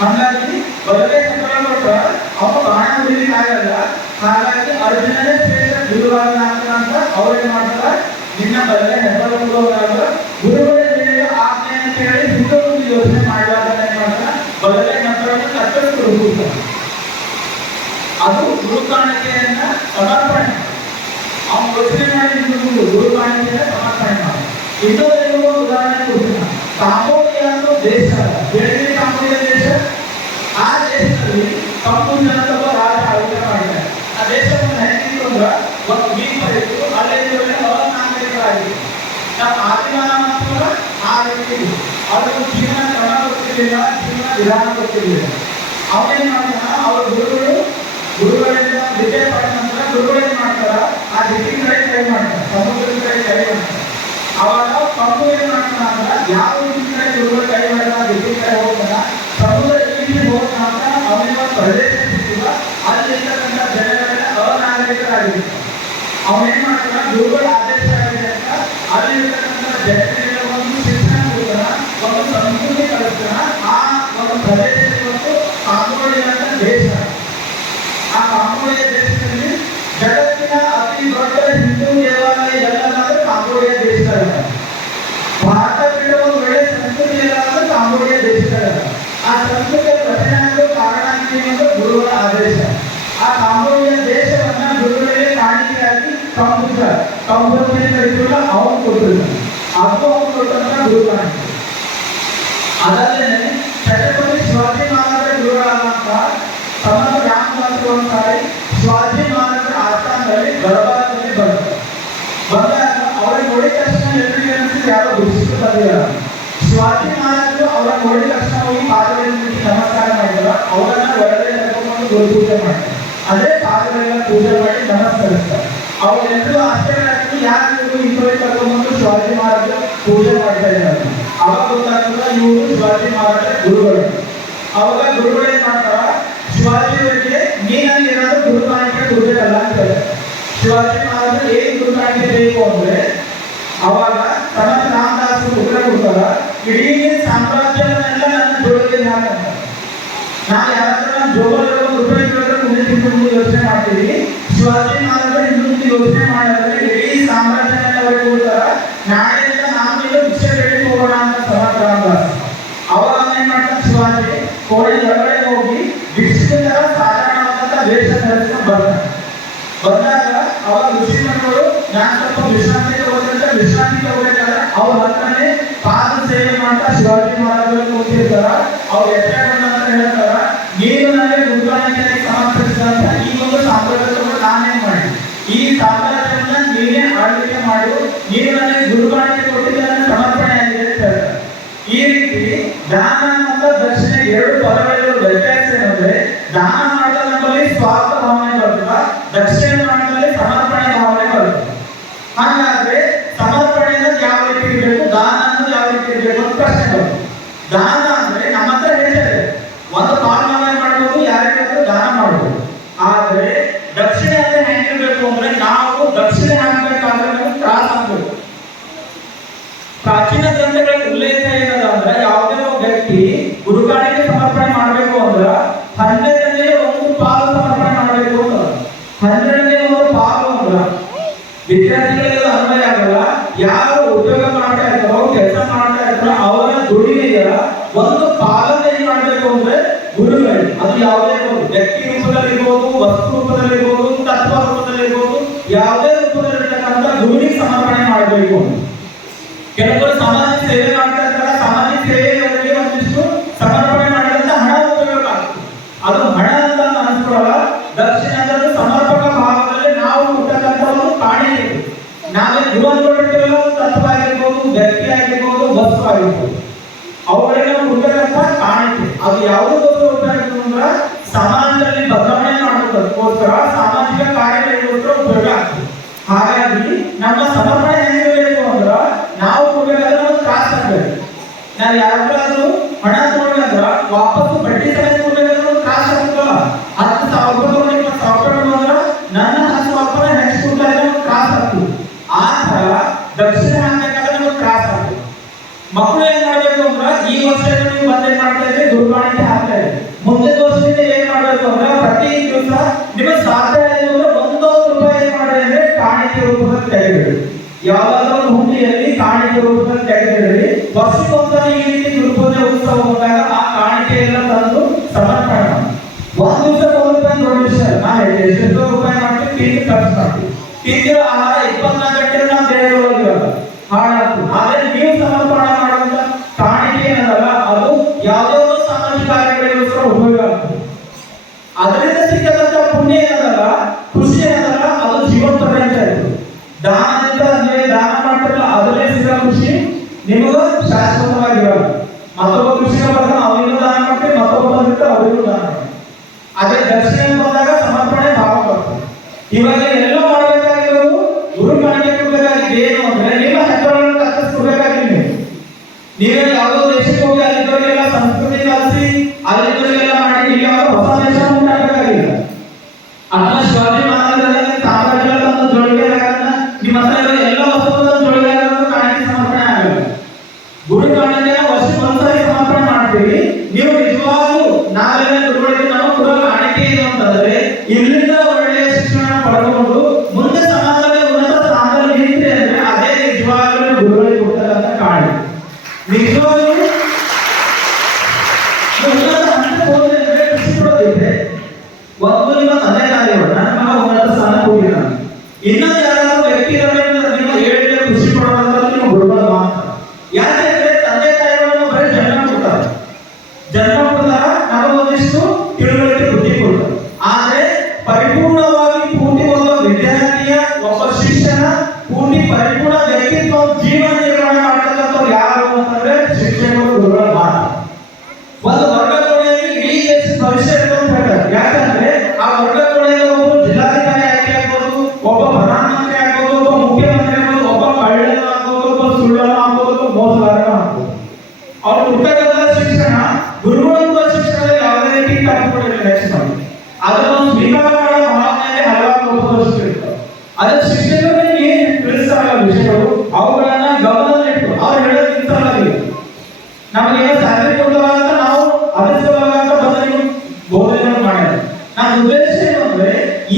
ಹಾಗಾಗಿ ಬಲಗೈ ಹೆಬ್ಬೆರಳು ಕೊಟ್ರ ಅವ ಬಾಣ ಹೊಡಿಲಿಕ್ಕೆ ಆಗಲ್ಲ. ಹಾಗಾಗಿ ಅರ್ಜುನನೇ ಶ್ರೇಷ್ಠ ಗುರುವಾದ ಅಂತ ಅವ್ರೇನ್ ಮಾಡ್ತಾರ, ನಿನ್ನ ಬಲಗೈ ಹೆಬ್ಬೆರಳು ಕೊಡುವಾಗ ಗುರುಗಳೇ ಹೇಳಿದ ಆಜ್ಞೆ ಅಂತ ಹೇಳಿ ಹಿಂದೊಂದು ಯೋಚನೆ ಮಾಡುವಾಗ ಏನ್ ಮಾಡ್ತಾರ, ಬಲಗೈ ಹೆಬ್ಬೆರಳನ್ನು ಕತ್ತರಿಸಿ ಹುಡುಕ್ತಾರೆ. ಅದು ಗುರುಕಾಣಿಕೆಯನ್ನ ಸಮರ್ಪಣೆ. ಅವನು ಯೋಚನೆ ಮಾಡಿ ಗುರುಕಾಣಿಕೆಯನ್ನ ಸಮರ್ಪಣೆ ಮಾಡಿ. ಇನ್ನೊಂದು ಉದಾಹರಣೆ ಕೊಡ್ತೀನಿ. ಕಾಂಬೋಡಿಯಾ ಅನ್ನೋ ದೇಶ, ಬೇರೆ ಕಾಂಬೋಡಿಯಾ ದೇಶ, ಆ ದೇಶದಲ್ಲಿ ಕಪ್ಪು ಜನತೊಬ್ಬ ರಾಜ ಆಳ್ವಿಕೆ ಮಾಡಿದ್ದಾರೆ. ಆ ದೇಶವನ್ನು ಹೆಂಗಿತ್ತು ಅಂದ್ರೆ ಒಂದು ದ್ವೀಪ ಇತ್ತು, ಅಲ್ಲಿ ಅನಾಗರಿಕರಾಗಿತ್ತು. ನಮ್ಮ ಆದಿಮಾನ ಮಾತ್ರ ಆ ರೀತಿ ಅದು ಜೀವನ ಕ್ರಮ ಗೊತ್ತಿರಲಿಲ್ಲ, ಜೀವನ ವಿಧಾನ ಗೊತ್ತಿರಲಿಲ್ಲ. ಅವನೇನ್ ಮಾಡ್ತಾನ, ಅವ್ರ ಗುರುಗಳಿಂದ ವಿದ್ಯೆ ಪಡೆದ ನಂತರ ಗುರುಗಳು ಏನ್ ಮಾಡ್ತಾರ, ಆ ದಿಕ್ಕಿನ ಕಡೆ ಕೈ ಮಾಡ್ತಾರೆ, ಸಮುದ್ರದ ಕಡೆ ಕೈ ಮಾಡ್ತಾರೆ. ಅವಾಗ ಕಪ್ಪು ಏನ್ ಮಾಡ್ತಾನ ಅಂದ್ರೆ ಯಾವ ದಿಕ್ಕಿನ ಕಡೆ ಗುರುಗಳು ಕೈ ಮಾಡಿದ ಆ ದಿಕ್ಕಿನ ಕಡೆ ಹೋಗ್ತಾನ. ಸಮುದ್ರ ಇಲ್ಲಿ ಹೋದ ನಂತರ ಅವನಿಗೆ ಪ್ರದೇಶ ಸಿಕ್ಕಿಲ್ಲ, ಅಲ್ಲಿರ್ತಕ್ಕಂಥ ಜನಗಳೆಲ್ಲ ಅನಾಗರಿಕರಾಗಿರ್ತಾರೆ. ಅವನೇನ್ ಮಾಡ್ತಾನ, ಗುರುಗಳ ಆದೇಶ ಆಗಿದೆ ಅಂತ ಅಲ್ಲಿರ್ತಕ್ಕಂಥ ಜನತೆಗಳ ಒಂದು ಶಿಕ್ಷಣ ಕೊಡ್ತಾನ, ಒಂದು ಸಂಸ್ಕೃತಿ ಕಲಿಸ್ತಾನ. ಆ ಒಂದು ಪ್ರದೇಶದ ಒಂದು ಕಾಂಬೋಡಿಯಾ ಅಂತ ದೇಶ. ಆ ಕಾಂಬೋಡಿಯಾ ದೇಶದಲ್ಲಿ ಜಗತ್ತಿನ ಅತಿ ದೊಡ್ಡ ಹಿಂದೂ ದೇವಾಲಯ ಎಲ್ಲಾದ್ರೂ ಕಾಂಬೋಡಿಯಾ ದೇಶದಾಗ. ಭಾರತ ಬಿಟ್ಟು ಒಂದು ಒಳ್ಳೆ ಸಂಸ್ಕೃತಿ ಎಲ್ಲಾದ್ರೂ ಕಾಂಬೋಡಿಯಾ ದೇಶದಾಗ. ಆ ಸಂಸ್ಕೃತಿಯ ರಚನೆ ಆಗಲು ಕಾರಣ ಅಂದ್ರೆ ಗುರುಗಳ ಆದೇಶ. ಆ ಕಾಂಬೋಡಿಯಾ ದೇಶವನ್ನ ಗುರುಗಳಿಗೆ ಕಾಣಿಕೆಯಾಗಿ ಕಂಬುಜ ಕೈಗೊಳ್ಳ ಅವನು ಕೊಟ್ಟಿರ್ತಾನೆ. ಅದು ಅವನು ಕೊಟ್ಟಂತ ಗುರು ಕಾಣಿಕೆ. ಅದಲ್ಲದೆ ಛತ್ರಪತಿ ಶಿವಾಜಿ ಮಹಾರಾಜರ ಗುರುಗಳಾದಂತ ಸಮರ್ಥ ರಾಮದಾಸರು ಅಂತಾರೆ ಶಿವಾಜಿ ಮಹಾರಾಜರ ಆಸ್ಥಾನದಲ್ಲಿ ದರ್ಬಾರದಲ್ಲಿ ಬಂದಾಗ ಅವರಿಗೆ ನೋಡಿದ ತಕ್ಷಣ ಎದುರಿಗೆ ಅನಿಸಿದ್ರೆ ಯಾರೋ ದುಷ್ಟಿಗಳು ಬಂದಿದ್ದಾರೆ. ಶಿವಾಜಿ ಮಹಾರಾಜರು ಅವರ ನೋಡಿದ ತಕ್ಷಣ ಹೋಗಿ ಪಾದಗಳಲ್ಲಿ ನಮಸ್ಕಾರ ಮಾಡಿದಾರ. ಅವರನ್ನ ಒಳಗಡೆ ಕರ್ಕೊಂಡು ಗುರು ಪೂಜೆ ಮಾಡ್ತಾರೆ. ಅದೇ ಪಾದಗಳೆಲ್ಲ ಪೂಜೆ ಮಾಡಿ ನಮಸ್ಕರಿಸ್ತಾರೆ. ಅವರೆಲ್ಲರೂ ಆಶ್ಚರ್ಯರಾಗಿ ಯಾರು ಇಂಥವ್ರಿಗೆ ಕರ್ಕೊಂಡು ಶಿವಾಜಿ ಮಹಾರಾಜರು ಪೂಜೆ ಮಾಡ್ತಾ ಇದ್ದಾರೆ. ಅವಾಗ ಗೊತ್ತಾಗ್ತದ ಇವರು ಶಿವಾಜಿ ಮಹಾರಾಜರ ಗುರುಗಳು. ಅವಾಗ ಗುರುಗಳು ಏನ್ ಮಾಡ್ತಾರ, ಶಿವಾಜಿ ಅವರಿಗೆ ನೀನಲ್ಲಿ ಏನಾದ್ರೂ ಗುರುಕಾಣಿಕೆ ಕೊಡ್ಬೇಕಲ್ಲ ಅಂತ ಹೇಳ್ತಾರೆ. ಶಿವಾಜಿ ಮಹಾರಾಜರು ಏನ್ ಗುರುಕಾಣಿಕೆ ಬೇಕು ಅಂದ್ರೆ ಅವಾಗ ಸಮರ್ಥ ರಾಮದಾಸರು ಉತ್ತರ ಕೊಡ್ತಾರ, ಇಡೀ ಸಾಮ್ರಾಜ್ಯವನ್ನೆಲ್ಲ ನನ್ನ ಜೋಡಿಗೆ ಹಾಕಂತ. ನಾವು ಯಾರಾದ್ರೂ ನಮ್ಮ ಜೋಬಲ್ಲಿ ₹1 ಮುಂದೆ ತಿಂಗಳು ಯೋಚನೆ ಮಾಡ್ತೀವಿ, ಬಂದಾಗ ಅವಾಗ ಋಷಿಮುನಿಗಳು ನಾನು ಸ್ವಲ್ಪ ವಿಶ್ರಾಂತಿ ತಗೋಬೇಕಂತ ವಿಶ್ರಾಂತಿ ತಗೋಬೇಕಾದ್ರೆ ಅವ್ರ ಹತ್ರನೇ ಪಾದ ಸೇವೆ ಮಾಡ್ತಾ ಶಿವಾಜಿ ಮಹಾರಾಜರು ಕೂತಿರ್ತಾರ. ಅವ್ರು ಎಚ್ಚರ ಹೇಳ್ತಾರ, ನೀನು ನನಗೆ ಗುರುಗಾಣಿಕೆಗೆ ಸಮರ್ಪಿಸಿದಂತ ಈ ಒಂದು ಸಾಮ್ರಾಜ್ಯವನ್ನು ನಾನೇ ಮಾಡಿ, ಈ ಸಾಮ್ರಾಜ್ಯವನ್ನ ನೀನೇ ಆಳ್ವಿಕೆ ಮಾಡು, ನೀನು ನನಗೆ ಗುರುಗಾಣಿಕೆ ಕೊಟ್ಟಿದ್ದನ್ನು ಸಮರ್ಪಣೆ ಆಗಿದೆ ಅಂತ ಹೇಳ್ತಾರೆ. ಈ ರೀತಿ ದಾನ ಮತ್ತು ದಕ್ಷಿಣೆ ಎರಡು ಪದಗಳಿರುವ ವ್ಯತ್ಯಾಸ ಏನಂದ್ರೆ, ದಾನ ಮಾಡಿದ ನಮ್ಮಲ್ಲಿ ಸ್ವಾರ್ಥ ಭಾವನೆ ಬರ್ತದ, ದಕ್ಷಿಣೆ ಮಾಡಿದಲ್ಲಿ ಸಮರ್ಪಣೆ ಭಾವನೆ ಬರ್ತದೆ. ಹಾಗಾದ್ರೆ ಸಮರ್ಪಣೆ ಅನ್ನೋದು ಯಾವ ರೀತಿ ಇರಬೇಕು, ದಾನ ಅನ್ನೋದು ಯಾವ ರೀತಿ ಇರಬೇಕು ಅಂತ ಪ್ರಶ್ನೆ ಬರ್ತದೆ. ದಾನ ಅಂದ್ರೆ ನಮ್ಮ ಹತ್ರ ಹೇಳ್ತಾರೆ ಒಂದು ಪಾಲ್ಮಾವನೆ ಮಾಡಬಹುದು, ಯಾರಿಗಾದ್ರೂ ದಾನ ಮಾಡಬಹುದು. ಆದ್ರೆ ದಕ್ಷಿಣೆ ಅಂದ್ರೆ ಹೆಂಗಿರ್ಬೇಕು ಅಂದ್ರೆ, ನಾವು ದಕ್ಷಿಣೆ ಹಾಕ್ಬೇಕಾದ್ರೆ ನಮ್ಗೆ ತ್ರಾಸ ಆಗ್ಬೇಕು. ಪ್ರಾಚೀನ ಗ್ರಂಥಗಳ ಉಲ್ಲೇಖ ಏನದ ಅಂದ್ರೆ, ಯಾವುದೇ ಒಬ್ಬ ವ್ಯಕ್ತಿ ಗುರುಗಾಣಿಕೆ ಸಮರ್ಪಣೆ ಮಾಡಬೇಕು ಅಂದ್ರ 12ನೇ ಒಂದು ಪಾಲು ಸಮರ್ಪಣೆ ಮಾಡಬೇಕು ಅಂತ. 12ನೇ ಒಂದು ಪಾಲು ಅಂದ್ರ ವಿದ್ಯಾರ್ಥಿಗಳಿಗೆ ಅನ್ವಯ ಆಗಲ್ಲ. ಯಾರು ಉದ್ಯೋಗ ಮಾಡ್ತಾ ಇರ್ತಾರೋ, ಕೆಲಸ ಮಾಡ್ತಾ ಇರ್ತಾರೋ ಅವರ ದುಡಿಮೆಯ ಒಂದು ಪಾಲನೆ ಏನ್ ಮಾಡ್ಬೇಕು ಅಂದ್ರೆ ಗುರುಗಳು. ಅದು ಯಾವುದೇ ವ್ಯಕ್ತಿ ರೂಪದಲ್ಲಿರ್ಬೋದು, ವಸ್ತು ರೂಪದಲ್ಲಿರ್ಬೋದು, ತತ್ವ ರೂಪದಲ್ಲಿರ್ಬೋದು, ಯಾವುದೇ ರೂಪದಲ್ಲಿರ್ತಕ್ಕಂಥ ಗುರುವಿಗೆ ಸಮರ್ಪಣೆ ಮಾಡಬೇಕು. ಕೆಲವರು ಸಮಾಜ ಸೇವೆ ಮಾಡ್ತಾ ಇರ್ತಾರೆ, ಸಮಾಜ ಸೇವೆಯವರಿಗೆ ಒಂದಿಷ್ಟು ಸಮರ್ಪಣೆ ಮಾಡಿದಂತ ಹಣ ಉಪಯೋಗ ಆಗ್ತದೆ. ಅದು ಹಣ ಅಂತ ಅನ್ಸ್ಕೊಳ್ಳಲ್ಲ. ದಕ್ಷಿಣ ಅಂದ್ರೆ ಸಮರ್ಪಕ ಭಾವದಲ್ಲಿ ನಾವು ಕೊಟ್ಟಂತ ಒಂದು ಕಾಣಿಕೆ. ನಾವೇ ಗುರು ಅನ್ಕೊಂಡಿರ್ತೀವಲ್ಲ, ತತ್ವ ಆಗಿರ್ಬೋದು, ವ್ಯಕ್ತಿ ಆಗಿರ್ಬೋದು, ವಸ್ತು ಆಗಿರ್ಬೋದು, ಅವುಗಳಿಗೆ ನಾವು ಕೊಟ್ಟಂತ ಕಾಣಿಕೆ. ಅದು ಯಾವುದಕ್ಕೋಸ್ಕರ ಉಪಯೋಗ ಅಂದ್ರೆ ಸಮಾಜದಲ್ಲಿ ಬದಲಾವಣೆ ಮಾಡೋದಕ್ಕೋಸ್ಕರ, ಸಾಮಾಜಿಕ ಕಾರ್ಯಗಳಿಗೋಸ್ಕರ ಉಪಯೋಗ ಆಗ್ತದೆ. ಹಾಗಾಗಿ ನಮ್ಮ ಸಮರ್ಪಣೆ ಹೆಂಗಿರಬೇಕು ಅಂದ್ರ, ನಾವು ಕೊಡಬೇಕಾದ್ರೆ ಒಂದು ತ್ರಾಸ ಆಗ್ಬೇಕು. ನಾವು ಯಾರಾದ್ರೂ ಹಣ ತಗೊಂಡ್ರ ವಾಪಸ್ ಬಡ್ಡಿ ಸಮೇತ ಕೊಡಬೇಕಾದ್ರೆ ಒಂದು ತ್ರಾಸ ಆಗ್ತಲ್ಲ. 10,000 ರೂಪಾಯಿ 20,000 ರೂಪಾಯಿ ಅಂದ್ರೆ ನನ್ನ 10,000 ರೂಪಾಯಿ ಹೆಚ್ಚು ಕೊಡ್ತಾರೆ, ಒಂದು ತ್ರಾಸ ಆಗ್ತದೆ. ಆ ತರ ದಕ್ಷಿಣ ಹಾಕ್ಬೇಕಾದ್ರೆ ನಮ್ಗೆ ತ್ರಾಸ ಆಗ್ತದೆ. ಮಕ್ಕಳು ಏನ್ ಮಾಡ್ಬೇಕು ಅಂದ್ರ, ಈ ವರ್ಷ ನೀವು ಬಂದೇ ಮಾಡ್ತಾ ಇದ್ರೆ ಗುರುಗಾಣಿಕೆ ಹಾಕ್ತಾ ಇದೆ, ಮುಂದಿನ ವರ್ಷದಿಂದ ಏನ್ ಮಾಡ್ಬೇಕು ಅಂದ್ರೆ ಪ್ರತಿ ದಿವಸ ನಿಮಗೆ ಸಾಧ್ಯ ಆಯ್ತು ಅಂದ್ರೆ 1 ರೂಪಾಯಿ ಏನ್ ಮಾಡಿ ಅಂದ್ರೆ ಕಾಣಿಕೆ ರೂಪದಲ್ಲಿ ತೆಗೆದಿಡಿ. ಯಾವಾಗಲೂ ಹುಂಡಿಯಲ್ಲಿ ಕಾಣಿಕೆ ರೂಪದಲ್ಲಿ ತೆಗೆದಿಡಿ. ವರ್ಷಕ್ಕೊಂದ್ಸಲ ಈ ರೀತಿ ಗುರುಪೂಜೆ ಉತ್ಸವ ಬಂದಾಗ ಆ ಕಾಣಿಕೆ ಎಲ್ಲ ತಂದು ಸಮರ್ಪಣೆ ಮಾಡಿ. ಒಂದು ದಿವಸ 1 ರೂಪಾಯಿ ದೊಡ್ಡ ವಿಷಯ. ನಾವು ಎಷ್ಟೋ ರೂಪಾಯಿ ಮಾಡ್ತೀವಿ, ತಿಂಡಿ ಖರ್ಚು ಮಾಡ್ತೀವಿ. ತಿಂದಿರೋ ಆಹಾರ 24 ಗಂಟೆ ನಾವು ದೇಹದೊಳಗಿರಲ್ಲ, ಹಾಳಾಗ್ತದೆ. ಆದ್ರೆ ನೀವು ಸಮರ್ಪಣೆ ಮಾಡುವಂತ ಕಾಣಿಕೆ ಏನಲ್ಲ, ಅದು ಯಾವುದೋ ಒಂದು ಸಾಮಾಜಿಕ ಕಾರ್ಯಗಳಿಗೋಸ್ಕರ ಉಪಯೋಗ ಆಗ್ತದೆ. ಅದರಿಂದ ಸಿಕ್ಕಂತ ಪುಣ್ಯ ಏನಲ್ಲ, ಖುಷಿ ಏನಲ್ಲ, ಅದು ಜೀವನ ಪರ್ಯಂತ ಇರ್ತದೆ. ದಾನದಿಂದ ಅಂದ್ರೆ ದಾನ ಮಾಡ್ತಿರಲ್ಲ, ಅದರಲ್ಲೇ ಸಿಗೋ ಖುಷಿ ನಿಮಗ ಶಾಶ್ವತವಾಗಿರಲ್ಲ. ಮತ್ತೊಬ್ಬ ಖುಷಿಯ ಬಂದ ಅವರಿಗೂ ದಾನ ಮಾಡ್ತೀವಿ, ಮತ್ತೊಬ್ಬ ಬಂದಿರ್ತಾರೆ ಅವರಿಗೂ ದಾನ ಮಾಡ್ತೀವಿ. ಅದೇ ದಕ್ಷಿಣ ಬಂದಾಗ ಸಮರ್ಪಣೆ ಭಾವ ಬರ್ತದೆ. ಇವಾಗ ಎಲ್ಲ ಮಾಡಬೇಕಾಗಿರೋದು ಗುರುಗಾಣಿಕೆ ಕೊಡಬೇಕಾಗಿದೆ. ಏನು ಅಂದ್ರೆ ನಿಮ್ಮ ಹೆಸರುಗಳನ್ನು ಕತ್ತರಿಸ್ಕೊಡ್ಬೇಕಾಗಿಲ್ಲ. ನೀವೇ ಯಾವುದೋ ದೇಶಕ್ಕೆ ಹೋಗಿ ಅಲ್ಲಿದ್ದವರಿಗೆಲ್ಲ ಸಂಸ್ಕೃತಿ ಕಲಿಸಿ ಅಲ್ಲಿದ್ದವರಿಗೆಲ್ಲ ಮಾಡಿ ಇಲ್ಲಿ ಹೊಸ ದೇಶ ಉಂಟಾಗಬೇಕಾಗಿಲ್ಲ. ಅಥವಾ ಶಿವಾಜಿ ಮಹಾರಾಜರಲ್ಲಿ ಸಾಮ್ರಾಜ್ಯಗಳ ಒಂದು ಜೋಳಿಗೆಗಳನ್ನ ನಿಮ್ಮ ಹತ್ರ ಎಲ್ಲ ವಸ್ತುಗಳ ಜೋಳಿಗೆಗಳನ್ನು ಕಾಣಿಕೆ ಸಮರ್ಪಣೆ ಆಗಲ್ಲ. ಗುರುಗಾಣಿಕೆಯ ವರ್ಷಕ್ಕೆ ಒಂದ್ಸರಿ ಸಮರ್ಪಣೆ ಮಾಡ್ತೀವಿ. ನೀವು ನಿಜವಾಗ್ಲೂ ನಾವೆಲ್ಲ ಗುರುಗಳಿಗೆ ನಮ್ಮ ಕೂಡ ಕಾಣಿಕೆ ಏನು ಅಂತಂದ್ರೆ, ಇಲ್ಲಿಂದ ಒಳ್ಳೆಯ ಶಿಕ್ಷಣ ಪಡೆದುಕೊಂಡು ಮುಂದೆ ಸಮಾಜದಲ್ಲಿ ಉನ್ನತ ಸ್ಥಾನದಲ್ಲಿ ನಿಂತ್ರೆ ಅಂದ್ರೆ ಅದೇ ನಿಜವಾಗ್ಲೂ ಗುರುಗಳಿಗೆ ಕೊಡ್ತಕ್ಕಂಥ ಕಾಣಿಕೆ. ನಿಜವಾಗ್ಲೂ ಉನ್ನತ ಹಂತಕ್ಕೆ ಹೋದ್ರೆ ಅಂದ್ರೆ ಖುಷಿ ಪಡೋದಿದ್ರೆ, ಒಂದು ನಿಮ್ಮ ತಂದೆ ತಾಯಿಗಳು ನನ್ನ ಮಗ ಉನ್ನತ ಸ್ಥಾನಕ್ಕೆ ಹೋಗಿದ್ದಾನೆ, ಇನ್ನೊಂದು ಯಾರಾದ್ರೂ ವ್ಯಕ್ತಿ ನಿಮ್ಮ ಹೇಳಿದ್ರೆ ಖುಷಿ ಪಡೋದಂದ್ರೆ ನಿಮ್ಮ ಗುರುಗಳು ಮಾತ್ರ. ಯಾಕೆಂದ್ರೆ ತಂದೆ ತಾಯಿಗಳನ್ನು ಬರೀ ಜನ್ಮ ಕೊಡ್ತಾರೆ, ನಮಗೊಂದಿಷ್ಟು ತಿಳುವಳಿಕೆ ಬುದ್ಧಿ ಕೊಡ್ತಾರೆ. ಆದ್ರೆ ಪರಿಪೂರ್ಣವಾಗಿ ಪೂರ್ತಿ ಒಬ್ಬ ವಿದ್ಯಾರ್ಥಿಯ, ಒಬ್ಬ ಶಿಕ್ಷಣ ಪೂರ್ತಿ ಪರಿಪೂರ್ಣ ವ್ಯಕ್ತಿತ್ವ ಜೀವನ ನಿರ್ಮಾಣ ಮಾಡ್ತಕ್ಕಂಥವ್ರು ಯಾರು ಅಂತಂದ್ರೆ ಶಿಕ್ಷಕರು, ಗುರುಗಳ ಮಾತ್ರ. ಒಂದು ವರ್ಗಕೋಣೆಯಲ್ಲಿ ಇಡೀ ದೇಶದ ಭವಿಷ್ಯ ಇರುತ್ತೆ ಅಂತ ಹೇಳ್ತಾರೆ. ಯಾಕಂದ್ರೆ ಆ ವರ್ಗಕೋಣೆಯಲ್ಲಿ ಒಬ್ಬರು ಜಿಲ್ಲಾಧಿಕಾರಿ ಆಗಿ ಆಗ್ಬೋದು, ಒಬ್ಬ ಪ್ರಧಾನಮಂತ್ರಿ ಆಗ್ಬೋದು, ಒಬ್ಬ ಮುಖ್ಯಮಂತ್ರಿ ಆಗ್ಬೋದು, ಒಬ್ಬ ಕಳ್ಳನ ಆಗ್ಬೋದು, ಒಬ್ಬ ಸುಳ್ಳನ ಆಗ್ಬೋದು, ಒಬ್ಬ ಮೋಸಗಾರನ ಆಗ್ಬೋದು. ಅವ್ರು ಕೊಡ್ತಕ್ಕಂಥ ಶಿಕ್ಷಣ ಗುರುಗಳು ಕೂಡ ಶಿಕ್ಷಣದಲ್ಲಿ ಯಾವುದೇ ರೀತಿ ತಪ್ಪುಗಳಿಲ್ಲ. ಅದನ್ನು ಸ್ವೀಕಾರ ಮಾಡೋ ಭಾವನೆಯಲ್ಲಿ ಹಲವಾರು ಲೋಪದೋಷಗಳಿರ್ತವೆ. ಅದೇ ಶಿಕ್ಷಕರಿಗೆ ಏನು ತಿಳಿಸ್ತಾರಲ್ಲ ವಿಷಯಗಳು, ಅವುಗಳನ್ನ ಗಮನದಲ್ಲಿಟ್ಟು ಅವ್ರು ಹೇಳೋದು ನಿಂತಲ್ಲ. ನಮಗೇನೋ ಸ್ಯಾಲರಿ ಕೊಡ್ತಾರ ಅಂತ ನಾವು ಅದಕ್ಕೆ ಬಂದು ಬೋಧನೆ ಮಾಡಿದ್ರೆ ನನ್ನ ಉದ್ದೇಶ ಏನು ಅಂದ್ರೆ,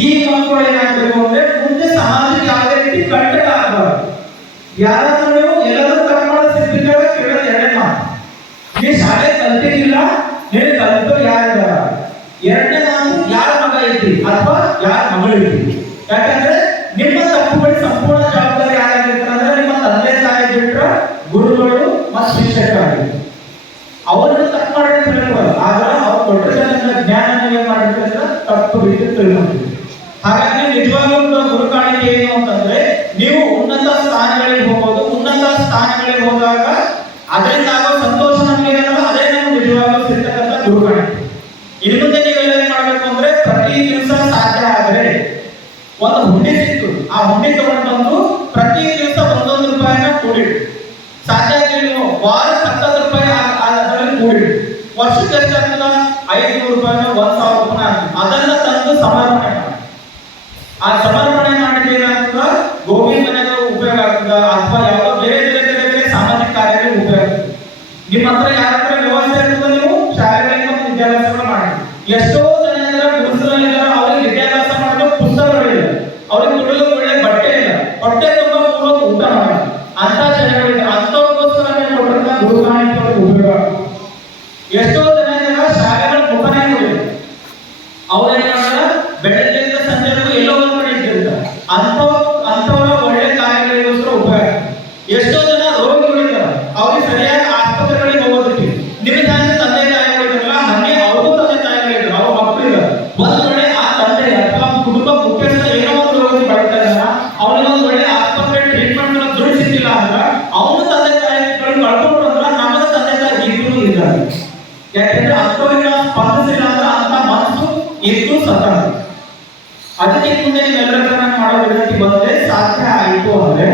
ಈ ಮಕ್ಕಳು ಏನಾಗಬೇಕು ಅಂದ್ರೆ ಮುಂದೆ ಸಮಾಜಕ್ಕೆ ಯಾವುದೇ ರೀತಿ ಕಂಟಕ ಆಗಬಾರ್ದು. ಯಾರಾದ್ರೂ ನೀವು ಎಲ್ಲರೂ ಕರ್ಕೊಂಡು ಸಿಕ್ಕಿದಾಗ ಕೇಳೋದು ಎರಡನೇ ಮಾತು, ನೀ ಶಾಲೆ ಕಲ್ತಿಲ್ಲ, ನೀನು ಕಲಿತು ಯಾರಿದ್ದಾರ. ಎರಡನೇ ಮಾತು, ಯಾರ ಮಗ ಐತಿ ಅಥವಾ ಯಾರ ಮಗ ಬಂದಿದ್ದೀವಿ. ಹಾಗಾಗಿ ನಿಜವಾಗ್ಲೂ ಕೂಡ ಗುರುಕಾಣಿಕೆ ಏನು ಅಂತಂದ್ರೆ ನೀವು ಉನ್ನತ ಸ್ಥಾನಗಳಿಗೆ ಹೋಗೋದು. ಉನ್ನತ ಸ್ಥಾನಗಳಿಗೆ ಹೋದಾಗ ಅದರಿಂದ ಆಗೋ ಸಂತೋಷ ನಮಗೆ ಏನಲ್ಲ, ಅದೇ ನಾವು ನಿಜವಾಗ್ಲೂ ಸಿಗ್ತಕ್ಕಂಥ ಗುರುಕಾಣಿಕೆ. ಇನ್ನು ಮುಂದೆ ನೀವೆಲ್ಲ ಏನ್ ಮಾಡ್ಬೇಕು ಅಂದ್ರೆ ಪ್ರತಿ ದಿವಸ ಸಾಧ್ಯ ಆದ್ರೆ ಒಂದು ಹುಂಡಿ ಸಿಕ್ತು, ಆ ಹುಂಡಿ ತಗೊಂಡು ಪ್ರತಿ ದಿವಸ ಒಂದೊಂದು ರೂಪಾಯಿನ ಕೂಡಿಡಿ. ಸಾಧ್ಯ ಆಗಿಲ್ಲ ವಾರ 10 ರೂಪಾಯಿ ಅದರಲ್ಲಿ ಕೂಡಿಡಿ. ವರ್ಷಕ್ಕೆ ಎಷ್ಟಾಗ್ತದ? 500 ರೂಪಾಯಿನ 1000 ರೂಪಾಯಿ ಅದನ್ನ ತಂದು ಸಮರ್ಪಣೆ ಮಾಡಿ. ಆ ಸಮರ್ಪಣೆ ಮಾಡಿದ್ರೆ ಏನಾಗ್ತದ? ಗೋವಿ ಮನೆಗೆ ಉಪಯೋಗ ಆಗ್ತದ, ಅಥವಾ ಯಾವುದೋ ಬೇರೆ ಬೇರೆ ಬೇರೆ ಬೇರೆ ಸಾಮಾಜಿಕ ಕಾರ್ಯಗಳಿಗೆ ಉಪಯೋಗ ಆಗ್ತದೆ. ನಿಮ್ಮ ಹತ್ರ ಯಾರ ಹತ್ರ ವ್ಯವಸ್ಥೆ ಇರ್ತದೆ, ನೀವು ಶಾಲೆಗಳಿಗೆ ಮತ್ತು ವಿದ್ಯಾಭ್ಯಾಸಗಳು ಮಾಡಿ. ಎಷ್ಟೋ ಜನ ಗುರುಸಲಿದ್ದಾರೆ, ಅವ್ರಿಗೆ ವಿದ್ಯಾಭ್ಯಾಸ ಮಾಡಲು ಪುಸ್ತಕಗಳಿಲ್ಲ, ಅವ್ರಿಗೆ ಕುಡಿಯಲು ಒಳ್ಳೆ ಬಟ್ಟೆ ಇಲ್ಲ, ಹೊಟ್ಟೆ ತುಂಬ ಕೂಡೋದು ಊಟ ಮಾಡಲ್ಲ, ಅಂತ ಜನಗಳಿದ್ದಾರೆ. ಅಂತವ್ರಿಗೋಸ್ಕರ ನೀವು ಕೊಟ್ಟಂತ ಗುರುಕಾಣಿಕೆ ಉಪಯೋಗ ಆಗ್ತದೆ. ಎಷ್ಟೋ ಜನ ಶಾಲೆಗಳ ಮುಖನೇ ನೋಡಿಲ್ಲ, ಅವ್ರೇನ್ ಮಾಡಲ್ಲ, ಬೆಳಗ್ಗೆಯಿಂದ ಸಂಜೆವರೆಗೂ ಎಲ್ಲೋ ಒಂದು ಕಡೆ ಇಟ್ಟಿರ್ತಾರೆ. ಅಂತವರ ಒಳ್ಳೆ ಕಾರ್ಯಗಳಿಗೋಸ್ಕರ ಉಪಯೋಗ. ಎಷ್ಟೋ ಜನ ರೋಗಿಗಳಿದ್ದಾರೆ, ಅವ್ರಿಗೆ ಸರಿಯಾಗಿ ಆಸ್ಪತ್ರೆಗಳಿಗೆ ಹೋಗೋದಕ್ಕೆ. ನಿಮಗೆ ತಂದೆ ತಾಯಿಗಳಿದ್ದಾರಲ್ಲ, ಹಂಗೆ ಅವ್ರಿಗೂ ತಂದೆ ತಾಯಿಗಳಿದ್ದಾರೆ, ಅವ್ರ ಮಕ್ಕಳಿದ್ದಾರೆ. ಒಂದ್ ವೇಳೆ ಆ ತಂದೆ ಅಥವಾ ಕುಟುಂಬ ಮುಖ್ಯಸ್ಥ ಏನೋ ಒಂದು ರೋಗಕ್ಕೆ ಬರ್ತಾ ಇದ್ದಾರ, ಅವ್ರಿಗೆ ಒಂದು ಒಳ್ಳೆ ಆಸ್ಪತ್ರೆ ಟ್ರೀಟ್ಮೆಂಟ್ ದುಡ್ಡು ಸಿಕ್ಕಿಲ್ಲ ಅಂದ್ರೆ ಅವನು ತಂದೆ ತಾಯಿಗಳು ಕಳ್ಕೊಂಡ್ರು ಅಂದ್ರೆ ನಮ್ಮದ ತಂದೆ ತಾಯಿ ಈಗಲೂ ಇದ್ದಾರೆ. ಯಾಕೆಂದ್ರೆ ಅಂಥವ್ರಿಗೆ ಸ್ಪಂದಿಸಿಲ್ಲ ಅಂದ್ರೆ ಅಂತ ಮನಸ್ಸು ಇದ್ದು ಸತ್ತ. ಅದಕ್ಕೆ ಮುಂದೆ ನೀವೆಲ್ಲರ ಮಾಡೋ ವಿನಂತಿ ಬಂದ್ರೆ, ಸಾಧ್ಯ ಆಯಿತು ಅಂದ್ರೆ